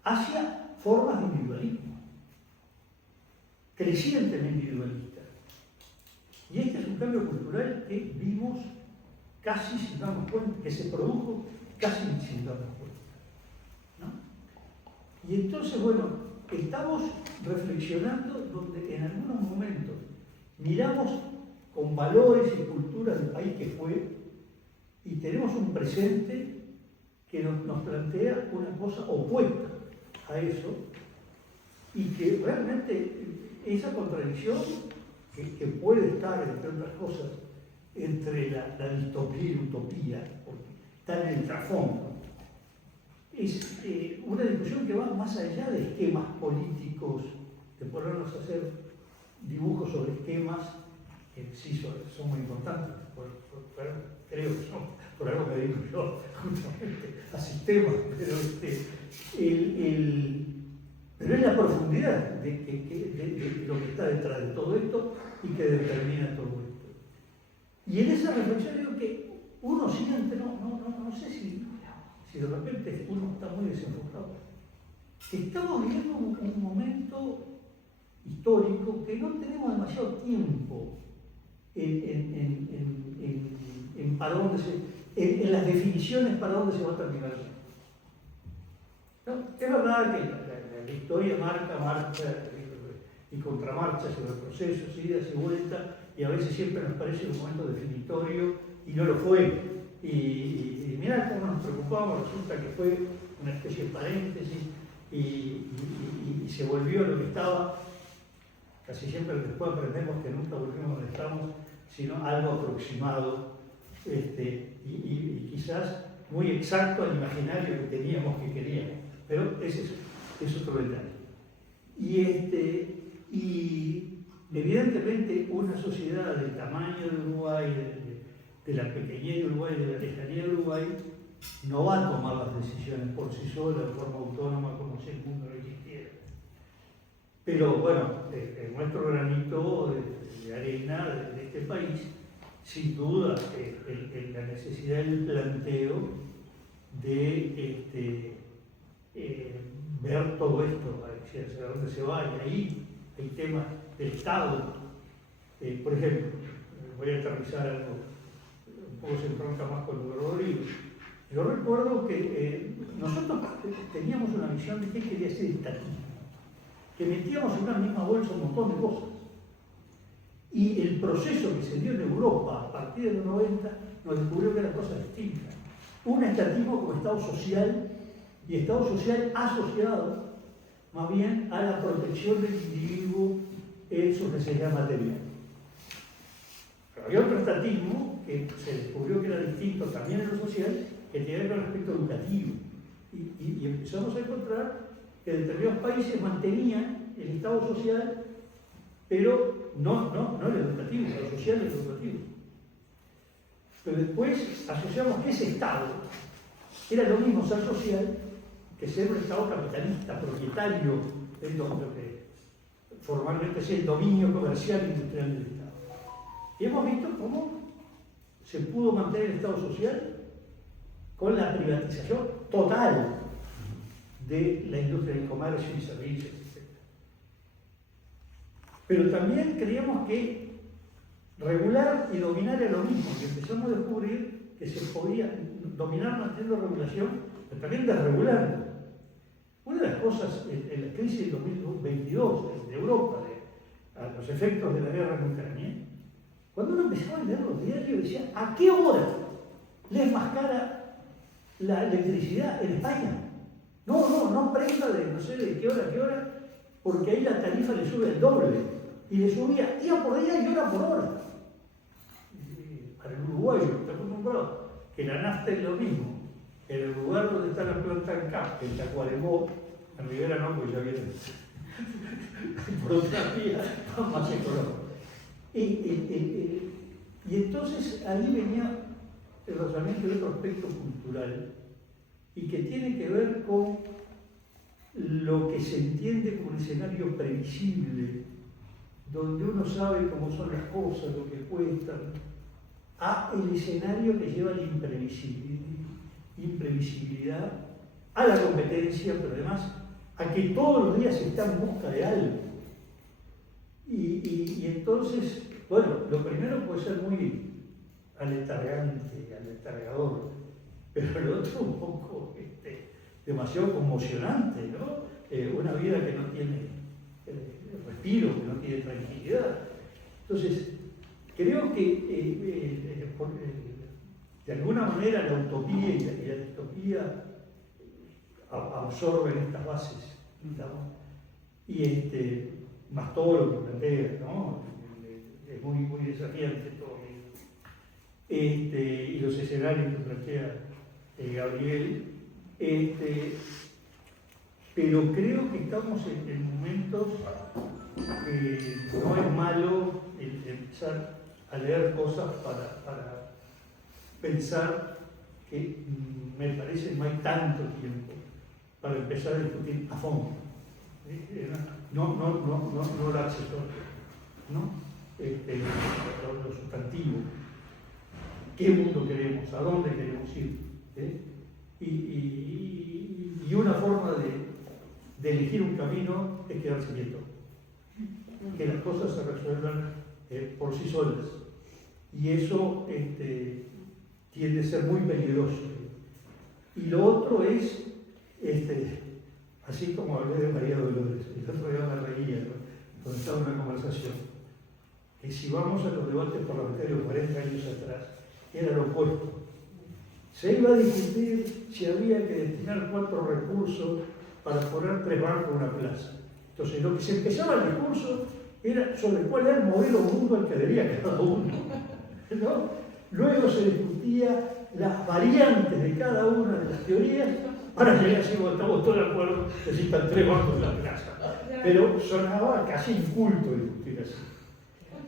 hacia formas de individualismo, crecientemente individualista. Y este es un cambio cultural que vimos casi sin darnos cuenta, que se produjo casi sin darnos cuenta, ¿no? Y entonces, bueno, estamos reflexionando donde en algunos momentos miramos con valores y culturas del país que fue, y tenemos un presente que nos plantea una cosa opuesta a eso, y que realmente esa contradicción que puede estar, entre otras cosas, entre la distopía y la utopía, porque está en el trasfondo, es una discusión que va más allá de esquemas políticos, de ponernos a hacer dibujos sobre esquemas, que sí son muy importantes, creo que son, por algo me dedico yo justamente a sistemas, pero es la profundidad de lo que está detrás de todo esto y que determina todo esto. Y en esa reflexión digo que uno siente, no sé si de repente uno está muy desenfocado, estamos viviendo un momento histórico que no tenemos demasiado tiempo en para dónde en las definiciones para dónde se va a terminar eso. ¿No? Es verdad que la historia marcha y contramarcha sobre procesos, idas y vueltas, y a veces siempre nos parece un momento definitorio y no lo fue. Y mirá cómo nos preocupamos, resulta que fue una especie de paréntesis y se volvió lo que estaba. Casi siempre después aprendemos que nunca volvimos donde estamos, sino algo aproximado y quizás muy exacto al imaginario que teníamos que queríamos. Pero ese es otro detalle. Y evidentemente una sociedad del tamaño de Uruguay, de la pequeñez de Uruguay, de la lejanía de Uruguay, no va a tomar las decisiones por sí sola, de forma autónoma, como si el mundo no existiera. Pero bueno, nuestro granito de arena de este país, sin duda, la necesidad del planteo de ver todo esto, hacia dónde se va, y ahí hay temas del Estado. Por ejemplo, voy a aterrizar algo, un poco se entronca más con lo de Rodrigo. Yo recuerdo que nosotros teníamos una visión de qué quería ser el estatismo, que metíamos en una misma bolsa un montón de cosas. Y el proceso que se dio en Europa a partir de los 90 nos descubrió que eran cosas distintas. Un estatismo como Estado social, y Estado social asociado más bien a la protección del individuo en sus necesidades materiales. Pero había otro estatismo que se descubrió que era distinto también en lo social, que tenía que ver con el aspecto educativo. Y empezamos a encontrar que determinados países mantenían el Estado social, pero no el educativo, el social y el educativo. Pero después asociamos que ese Estado era lo mismo ser social que ser un Estado capitalista, propietario, es lo que formalmente es el dominio comercial e industrial del Estado. Y hemos visto cómo se pudo mantener el Estado social con la privatización total de la industria del comercio y servicios, etc. Pero también creíamos que regular y dominar era lo mismo, y empezamos a descubrir que se podía dominar manteniendo regulación, pero también desregulando. Una de las cosas en la crisis del 2022 de Europa, a los efectos de la guerra en Ucrania, cuando uno empezaba a leer los diarios decía, ¿a qué hora les más cara la electricidad en España? No prenda de no sé de qué hora, porque ahí la tarifa le sube el doble. Y le subía día por día y hora por hora. Para el uruguayo, que está acostumbrado, que la nafta es lo mismo. En el lugar donde está la planta en CAP, en Tacuarembó, en Rivera no, pues ya viene por otra vía, más económico. Y entonces ahí venía el razonamiento de otro aspecto cultural y que tiene que ver con lo que se entiende como un escenario previsible, donde uno sabe cómo son las cosas, lo que cuestan, a el escenario que lleva a la imprevisibilidad, a la competencia, pero además a que todos los días se está en busca de algo. Y entonces, bueno, lo primero puede ser muy aletargante, aletargador, pero el otro un poco demasiado conmocionante, ¿no? Una vida que no tiene respiro, que no tiene tranquilidad. Entonces, creo que de alguna manera la utopía y la distopía absorben estas bases, ¿no? Y más todo lo que plantea, ¿no? Es muy desafiante todo. Y los escenarios que plantea Gabriel, pero creo que estamos en momentos que no es malo empezar a leer cosas para pensar que me parece no hay tanto tiempo para empezar a discutir a fondo. No lo accesorio, ¿no? Lo sustantivo. ¿Qué mundo queremos? ¿A dónde queremos ir? Y una forma de elegir un camino es quedarse quieto. Que las cosas se resuelvan por sí solas. Y eso tiende a ser muy peligroso. Y lo otro es, así como hablé de María Dolores, el otro día me reía, ¿no? Cuando estaba en una conversación, que si vamos a los debates parlamentarios 40 años atrás, era lo opuesto. Se iba a discutir si había que destinar 4 recursos para poner 3 bancos en una plaza. Entonces, lo que se empezaba el discurso era sobre cuál era el modelo mundo al que adhería cada uno, ¿no? Luego se discutía las variantes de cada una de las teorías para llegar a decir, bueno, estamos todos de acuerdo, necesitan 3 bancos en la plaza. Pero sonaba casi inculto discutir así.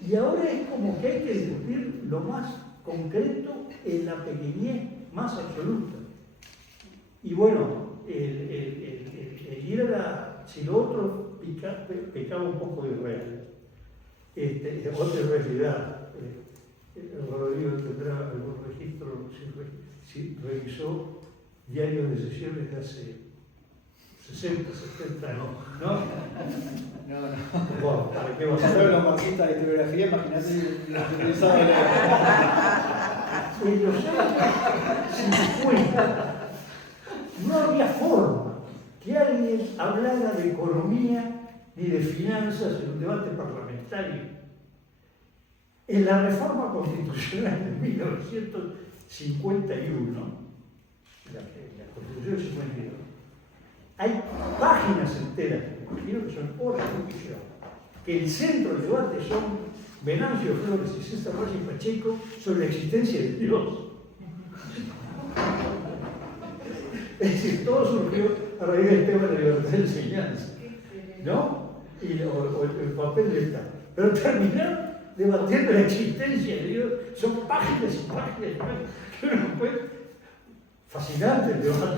Y ahora es como que hay que discutir lo más concreto en la pequeñez más absoluta. Y bueno, el ir a si lo otro pecaba un poco de real. Otra realidad. Rodrigo tendrá algún registro, si revisó diarios de sesiones de hace 60, 70 años, ¿no? No. Bueno, ¿para qué vas a Yo ver? los marxistas de historiografía, imagínate lo que pensaba en En los años 50 no había forma que alguien hablara de economía ni de finanzas en un debate parlamentario. En la reforma constitucional de 1951, la Constitución 51, hay páginas enteras, me imagino que son horas de discusión, que el centro del debate son Venancio Flores y César Valle Pacheco sobre la existencia de Dios. Es decir, todo surgió a raíz del tema de la libertad de enseñanza, ¿no? O el papel del Estado. Pero terminaron debatiendo la existencia de Dios, son páginas y páginas y páginas que uno puede. Fascinante el debate.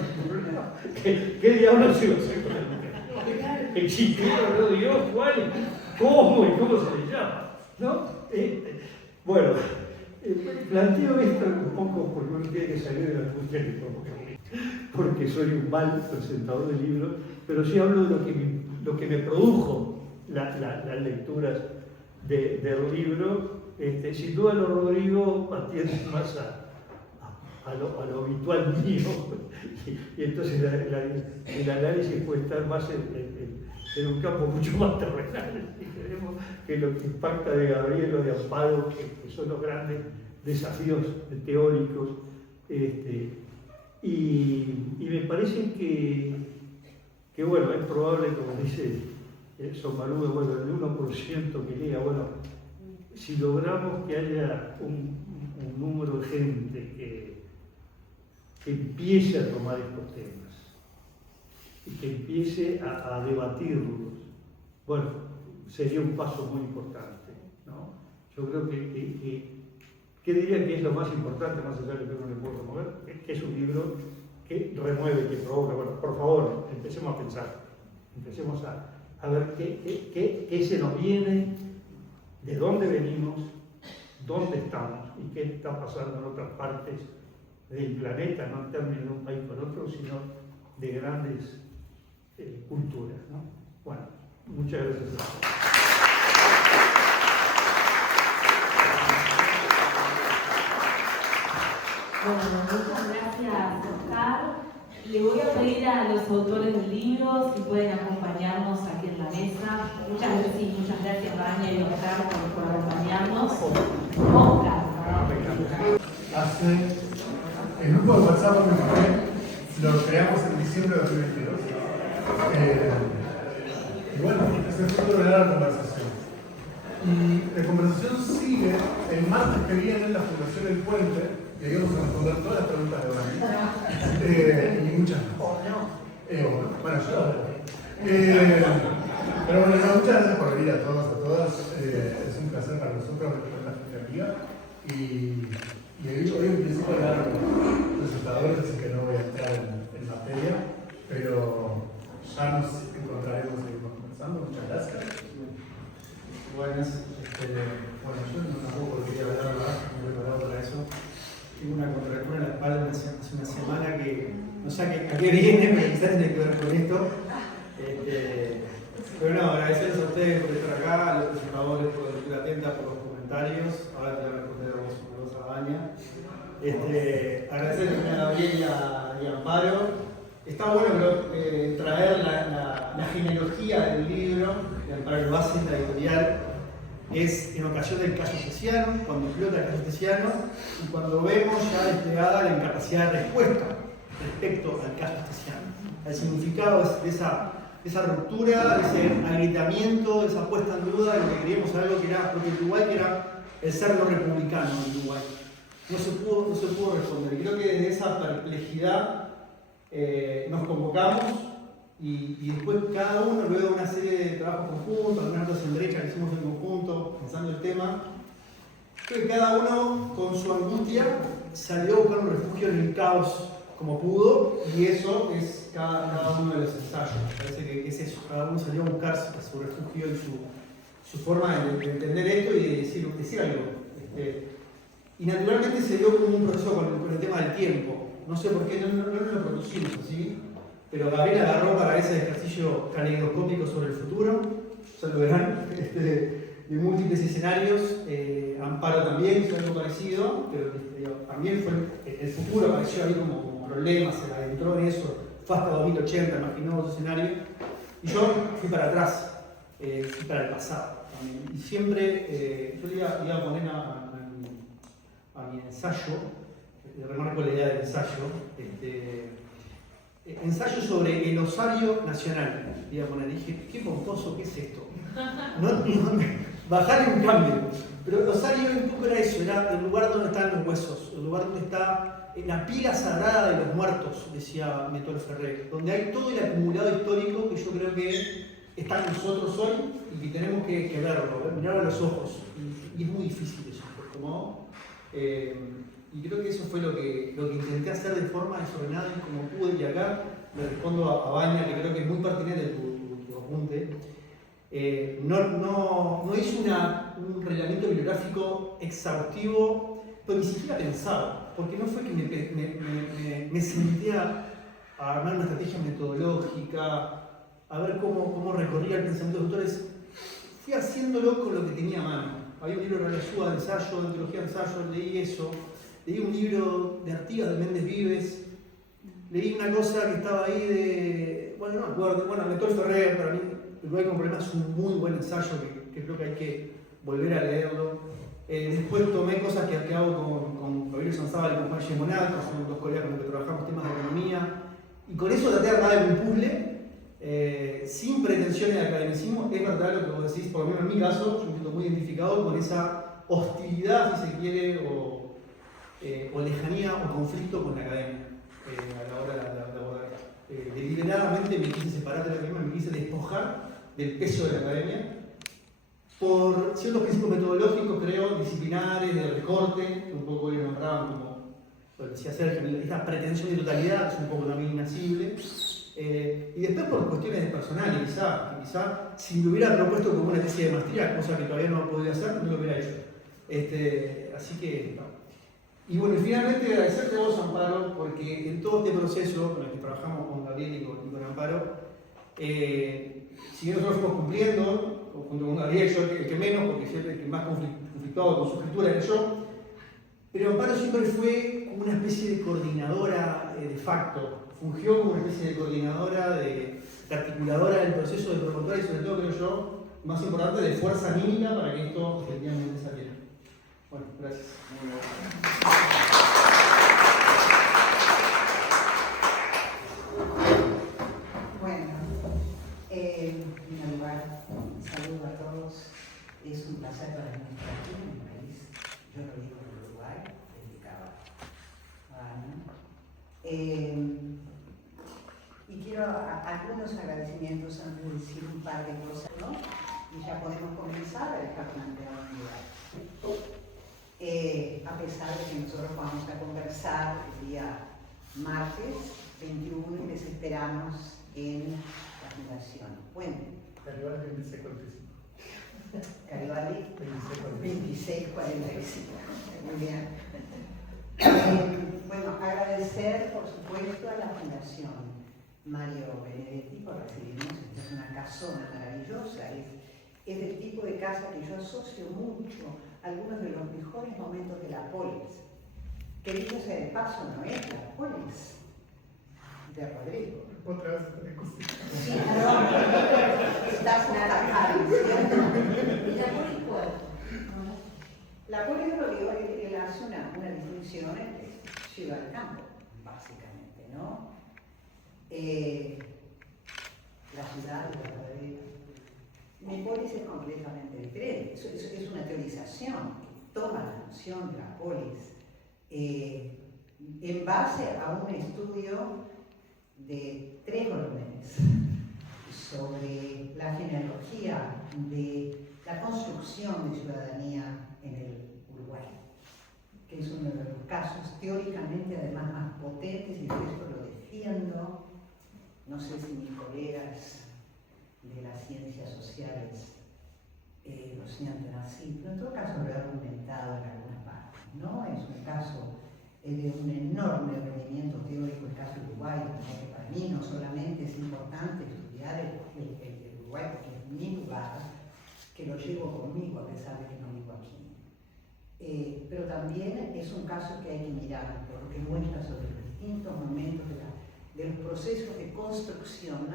¿Qué diablos iba a hacer con el ¿existió o no Dios? ¿Cuál? ¿Cómo y cómo se le llama? ¿No? Bueno, planteo esto un poco porque uno tiene que salir de la angustia que provoca, porque soy un mal presentador de libros, pero sí hablo de lo que me produjo las lecturas del libro. Sin duda los Rodrigo atienden más a lo habitual mío, y entonces el análisis puede estar más en un campo mucho más terrenal, si queremos, que lo que impacta de Gabriel o de Amparo, que son los grandes desafíos teóricos. Y me parece que bueno, es probable, como dice Somarudo, bueno, el 1% que llega, bueno, si logramos que haya un número de gente que empiece a tomar estos temas y que empiece a debatirlos, bueno, sería un paso muy importante, ¿no? Yo creo que diría que es lo más importante, más allá de lo que uno le puede remover, que es un libro que remueve, que provoca. Bueno, por favor, empecemos a pensar, empecemos a ver qué se nos viene, de dónde venimos, dónde estamos y qué está pasando en otras partes del planeta, no en términos de un país con otro, sino de grandes culturas, ¿no? Bueno, muchas gracias. Bueno, muchas gracias, Oscar. Le voy a pedir a los autores del libro si pueden acompañarnos aquí en la mesa. Muchas gracias, Vania y Oscar, por acompañarnos. Oscar. El grupo de WhatsApp donde me fue, lo creamos en diciembre de 2022. Y bueno, ese fue una gran conversación. Y la conversación sigue el martes que viene en la Fundación El Puente. Y ahí vamos a responder todas las preguntas de Dani. Y muchas más. Bueno, yo pero bueno, muchas gracias por venir a todos, a todas. Es un placer para nosotros recuperar la fotografía. Y hoy empiezo a dar resultadores, así que no voy a entrar en materia, pero ya nos encontraremos y seguimos conversando. Muchas gracias. Buenas. Bueno, yo tampoco quería hablar, no me he preparado para eso. Tengo una contractura en la espalda hace una semana que no sé a qué viene, pero quizás tiene que ver con esto. Pero no, agradecerles a ustedes por estar acá, a los presentadores por la lectura atenta, por los comentarios. Ahora te voy a responder a vos, a Vania. Agradecerles a Gabriel y a Amparo. Está bueno traer la genealogía del libro, de Amparo lo hace en la editorial. Es en ocasión del caso Cesiano, cuando explota el caso Cesiano, y cuando vemos ya desplegada la incapacidad de respuesta respecto al caso Cesiano. El significado de esa ruptura, de ese agrietamiento, de esa puesta en duda de lo que queríamos algo que era propio de Uruguay, que era el ser no republicano en Uruguay. No se pudo responder. Y creo que desde esa perplejidad nos convocamos. Y después cada uno, luego de una serie de trabajos conjuntos, algunas notas en derecha que hicimos en conjunto, pensando el tema, creo que cada uno con su angustia salió a buscar un refugio en el caos como pudo, y eso es cada uno de los ensayos. Me parece que es eso, cada uno salió a buscar su refugio y su forma de entender esto y de decir algo. Y naturalmente se dio como un proceso con el tema del tiempo. No sé por qué no lo producimos así, pero Gabriel agarró para ese ejercicio caleidoscópico sobre el futuro, ya lo verán, de múltiples escenarios. Amparo también hizo algo parecido, pero también fue el futuro, apareció ahí como problema, se adentró en eso, fue hasta 2080, imaginó dos escenarios, y yo fui para atrás, fui para el pasado también. Y siempre yo le iba a poner a mi ensayo, remarco la idea del ensayo, ensayo sobre el osario nacional. Le iba a poner, dije, qué pomposo, ¿qué es esto? Bajarle un cambio. Pero el osario un poco era eso, era el lugar donde están los huesos, el lugar donde está la pila sagrada de los muertos, decía Métol Ferrer, donde hay todo el acumulado histórico que yo creo que está en nosotros hoy y que tenemos que verlo, mirarlo a los ojos. Y es muy difícil eso, ¿no? Y creo que eso fue lo que intenté hacer de forma desordenada y como pude, y acá le respondo a Baña, que creo que es muy pertinente tu apunte. No hice un reglamento bibliográfico exhaustivo, pero ni siquiera pensaba, porque no fue que me senté a armar una estrategia metodológica, a ver cómo recorría el pensamiento de los autores. Fui haciéndolo con lo que tenía a mano. Había un libro de Ayuda de ensayo, de antología de ensayo, leí eso. Leí un libro de Artigas, de Méndez Vives. Leí una cosa que estaba ahí de... Bueno, no me acuerdo. Bueno, Métol Ferrer, para mí, El lugar con problemas es un muy buen ensayo que creo que hay que volver a leerlo. Después tomé cosas que hago con Gabriel Sanzábal y con Juan Gemonat, que son dos colegas con los que trabajamos temas de economía. Y con eso traté de armar un puzzle, sin pretensiones de academicismo. Es verdad lo que vos decís, por lo menos en mi caso, yo me siento muy identificado con esa hostilidad, si se quiere, o lejanía o conflicto con la academia a la hora de abordar. Deliberadamente me quise separar de la academia, me quise despojar del peso de la academia por ciertos principios metodológicos, creo, disciplinares, de recorte, que un poco ellos nombraban como, lo decía Sergio, esta pretensión de totalidad, que es un poco también inasible. Y después por cuestiones de personal, quizá si me hubiera propuesto como una tesis de maestría, cosa que todavía no podía hacer, no lo hubiera hecho. Así que, no. Y bueno, finalmente agradecerte a vos, Amparo, porque en todo este proceso con el que trabajamos con Gabriel y con Amparo, si bien nosotros fuimos cumpliendo, junto con Gabriel, yo el que menos, porque siempre el que más conflictuado con su escritura era yo, pero Amparo siempre fue como una especie de coordinadora de facto, fungió como una especie de coordinadora, de articuladora del proceso de promotora y sobre todo, creo yo, más importante, de fuerza anímica para que esto efectivamente saliera. Bueno, gracias. Bueno, en primer lugar, saludo a todos. Es un placer para mí estar aquí en mi país. Yo lo digo en Uruguay, dedicado a y quiero algunos agradecimientos antes de decir un par de cosas, ¿no? Y ya podemos comenzar a dejar planteado un lugar. A pesar de que nosotros vamos a conversar el día martes 21 y les esperamos en la Fundación Puente. Garibaldi 2645. Garibaldi 2645. Muy bien. Bueno, agradecer por supuesto a la Fundación Mario Benedetti por recibirnos. Esta es una casona maravillosa. Es del tipo de casa que yo asocio mucho a algunos de los mejores momentos de la polis. Que dicho sea de paso, no es la polis de Rodrigo. Otra vez te discusión. Sí, no, estás atacando, ¿cierto? ¿Y la polis cuál? La polis de Rodrigo, él hace una distinción entre ciudad y campo, básicamente, ¿no? La ciudad y la verdadera. Mi polis es completamente diferente. Es una teorización que toma la noción de la polis en base a un estudio de 3 volúmenes sobre la genealogía de la construcción de ciudadanía en el Uruguay. que es uno de los casos teóricamente además más potentes, y por eso lo defiendo. No sé si mis colegas de las ciencias sociales lo sienten así, pero en todo caso lo he argumentado en algunas partes, ¿no? Es un caso de un enorme rendimiento teórico, el caso de Uruguay, ¿no? Que para mí no solamente es importante estudiar el Uruguay porque es mi lugar, que lo llevo conmigo a pesar de que no vivo aquí. Pero también es un caso que hay que mirar porque muestra sobre los distintos momentos de los procesos de construcción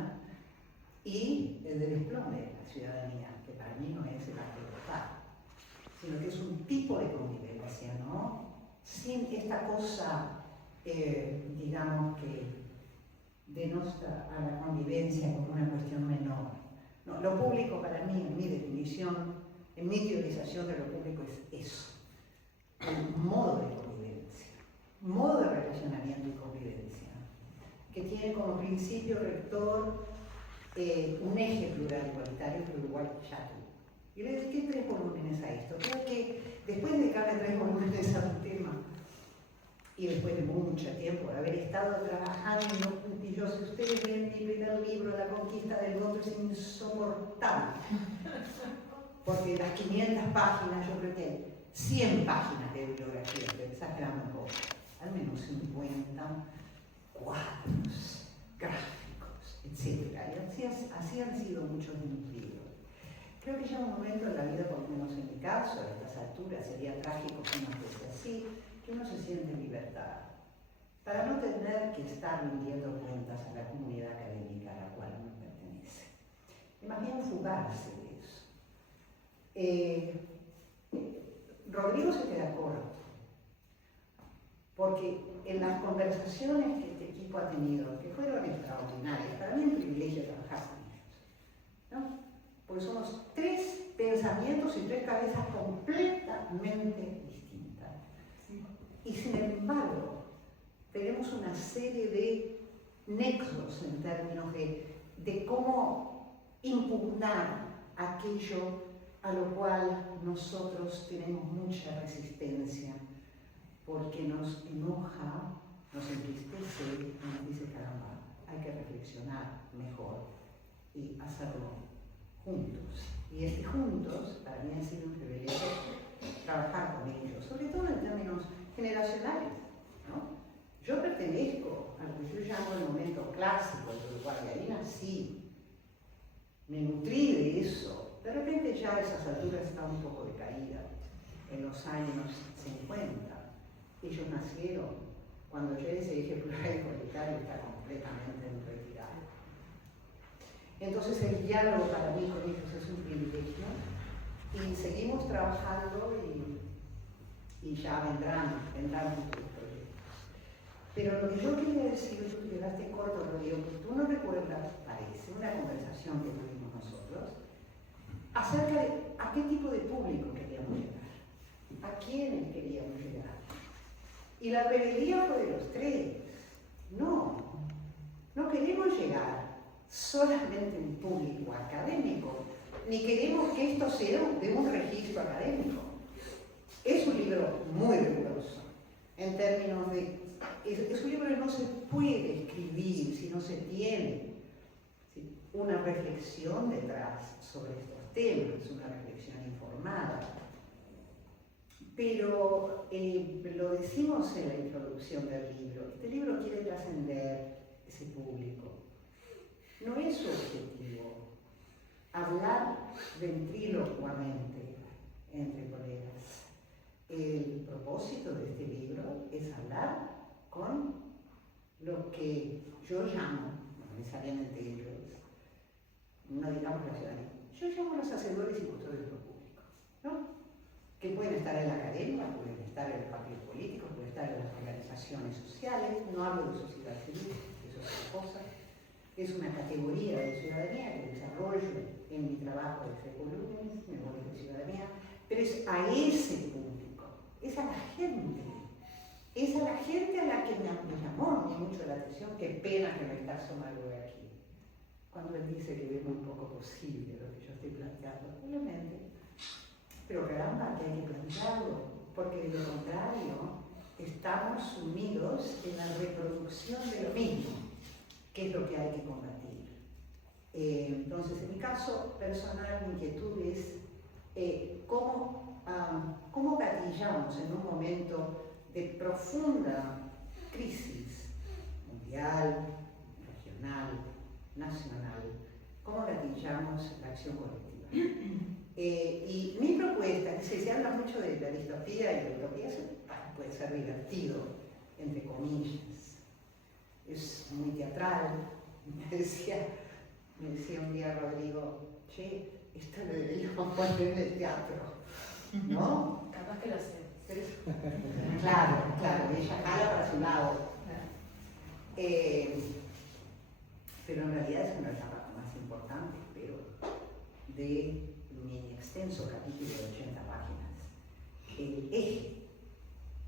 y del desplome de la ciudadanía, que para mí no es el acto total, sino que es un tipo de convivencia, ¿no? Sin esta cosa, digamos, que denosta a la convivencia como una cuestión menor. No, lo público para mí, en mi definición, en mi teorización de lo público es eso, un modo de convivencia, modo de relacionamiento y convivencia, que tiene como principio rector un eje plural igualitario que Uruguay ya tuvo. Y le dediqué 3 volúmenes a esto. Creo que después de dedicarle 3 volúmenes a un tema, y después de mucho tiempo de haber estado trabajando, y yo, si ustedes ven mi primer libro, La conquista del mundo, es insoportable. Porque las 500 páginas, yo creo que hay 100 páginas de bibliografía, pero exagerando un poco, al menos 50 cuadros, gráficos, etc. Y así han sido muchos de mis libros. Creo que llega un momento en la vida, por lo menos en mi caso, a estas alturas, sería trágico que uno fuese así, que uno se siente en libertad, para no tener que estar rindiendo cuentas a la comunidad académica a la cual uno pertenece. Y más bien fugarse de eso. Rodrigo se queda corto, porque en las conversaciones que este equipo ha tenido, que fueron extraordinarias, para mí es un privilegio trabajar con ellos, ¿no? Porque somos 3 pensamientos y 3 cabezas completamente distintas. Y sin embargo, tenemos una serie de nexos en términos de cómo impugnar aquello a lo cual nosotros tenemos mucha resistencia, porque nos enoja, nos entristece y nos dice, caramba, hay que reflexionar mejor y hacerlo juntos. Y este juntos, para mí ha sido un privilegio trabajar con ellos, sobre todo en términos generacionales, ¿no? Yo pertenezco a lo que yo llamo el momento clásico de Uruguay, ahí nací, me nutrí de eso. De repente ya a esas alturas está un poco decaída, en los años 50. Ellos nacieron cuando ya ese eje plural igualitario está completamente en retirada. Entonces el diálogo para mí con ellos es un privilegio y seguimos trabajando y ya vendrán futuros proyectos. Pero lo que yo quería decir, tú llegaste corto, Rodrigo, que tú no recuerdas, parece, una conversación que tuvimos nosotros acerca de a qué tipo de público queríamos llegar, a quiénes queríamos llegar. Y la rebeldía fue de los 3. No queremos llegar solamente a un público académico, ni queremos que esto sea de un registro académico. Es un libro muy riguroso, en términos de... Es un libro que no se puede escribir si no se tiene una reflexión detrás sobre estos temas, una reflexión informada. Pero lo decimos en la introducción del libro, este libro quiere trascender ese público. No es su objetivo hablar ventrílocuamente entre colegas. El propósito de este libro es hablar con lo que yo llamo, no necesariamente ellos, no digamos la ciudadanía, yo llamo los hacedores y custodios de lo público, ¿no? Que pueden estar en la academia, pueden estar en los partidos políticos, pueden estar en las organizaciones sociales, no hablo de sociedad civil, eso es otra cosa, es una categoría de ciudadanía que desarrollo en mi trabajo de 3 volúmenes, Memorias de Ciudadanía, pero es a ese público, es a la gente. Es a la gente a la que me llamó mucho la atención, qué pena que no está Somalue aquí, cuando él dice que ve muy poco posible lo que yo estoy planteando, probablemente, pero caramba, que hay que plantearlo, porque de lo contrario estamos sumidos en la reproducción de lo mismo, que es lo que hay que combatir. Entonces, en mi caso personal, mi inquietud es cómo gatillamos en un momento de profunda crisis mundial, regional, nacional, cómo gatillamos la acción colectiva. Y mi propuesta, que se habla mucho de la distopía y la utopía, puede ser divertido, entre comillas, es muy teatral. Me decía un día Rodrigo, che, esto lo deberíamos poner en el teatro, ¿no? Capaz que lo sé. Claro, ella jala para su lado. Pero en realidad es una de las partes más importantes, pero de mi extenso capítulo de 80 páginas. El eje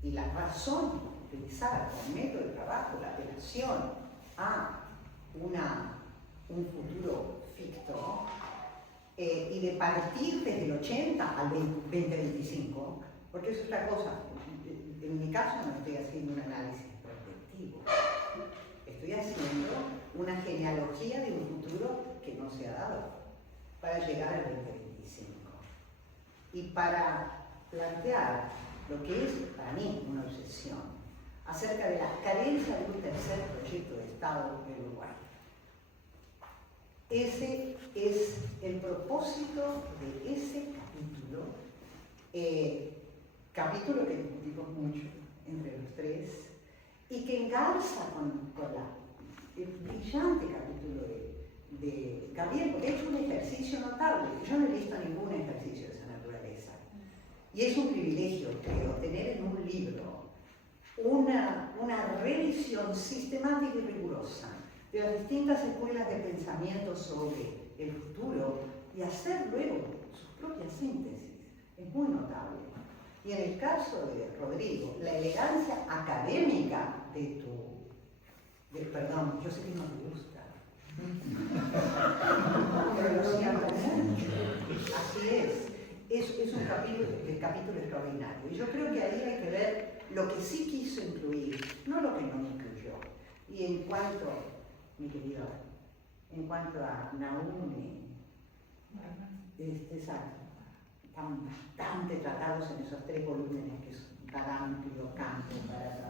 y la razón de utilizar como método de trabajo la apelación a un futuro ficto y de partir desde el 80 al 2025, porque es otra cosa. En mi caso no estoy haciendo un análisis prospectivo, estoy haciendo una genealogía de un futuro que no se ha dado para llegar al 2025 y para plantear lo que es para mí una obsesión acerca de la carencia de un tercer proyecto de Estado en Uruguay. Ese es el propósito de ese capítulo que discutimos mucho entre los tres y que engarza con el brillante capítulo de Gabriel, porque ha hecho un ejercicio notable. Yo no he visto ningún ejercicio de esa naturaleza. Y es un privilegio, creo, tener en un libro una revisión sistemática y rigurosa de las distintas escuelas de pensamiento sobre el futuro y hacer luego sus propias síntesis. Es muy notable. Y en el caso de Rodrigo, la elegancia académica perdón, yo sé que no te gusta, pero lo siento mucho. Así es un capítulo extraordinario. Y yo creo que ahí hay que ver lo que sí quiso incluir, no lo que no incluyó. Y en cuanto, mi querido, en cuanto a Naomi, exacto, están bastante tratados en esos 3 volúmenes, que es un tan amplio campo para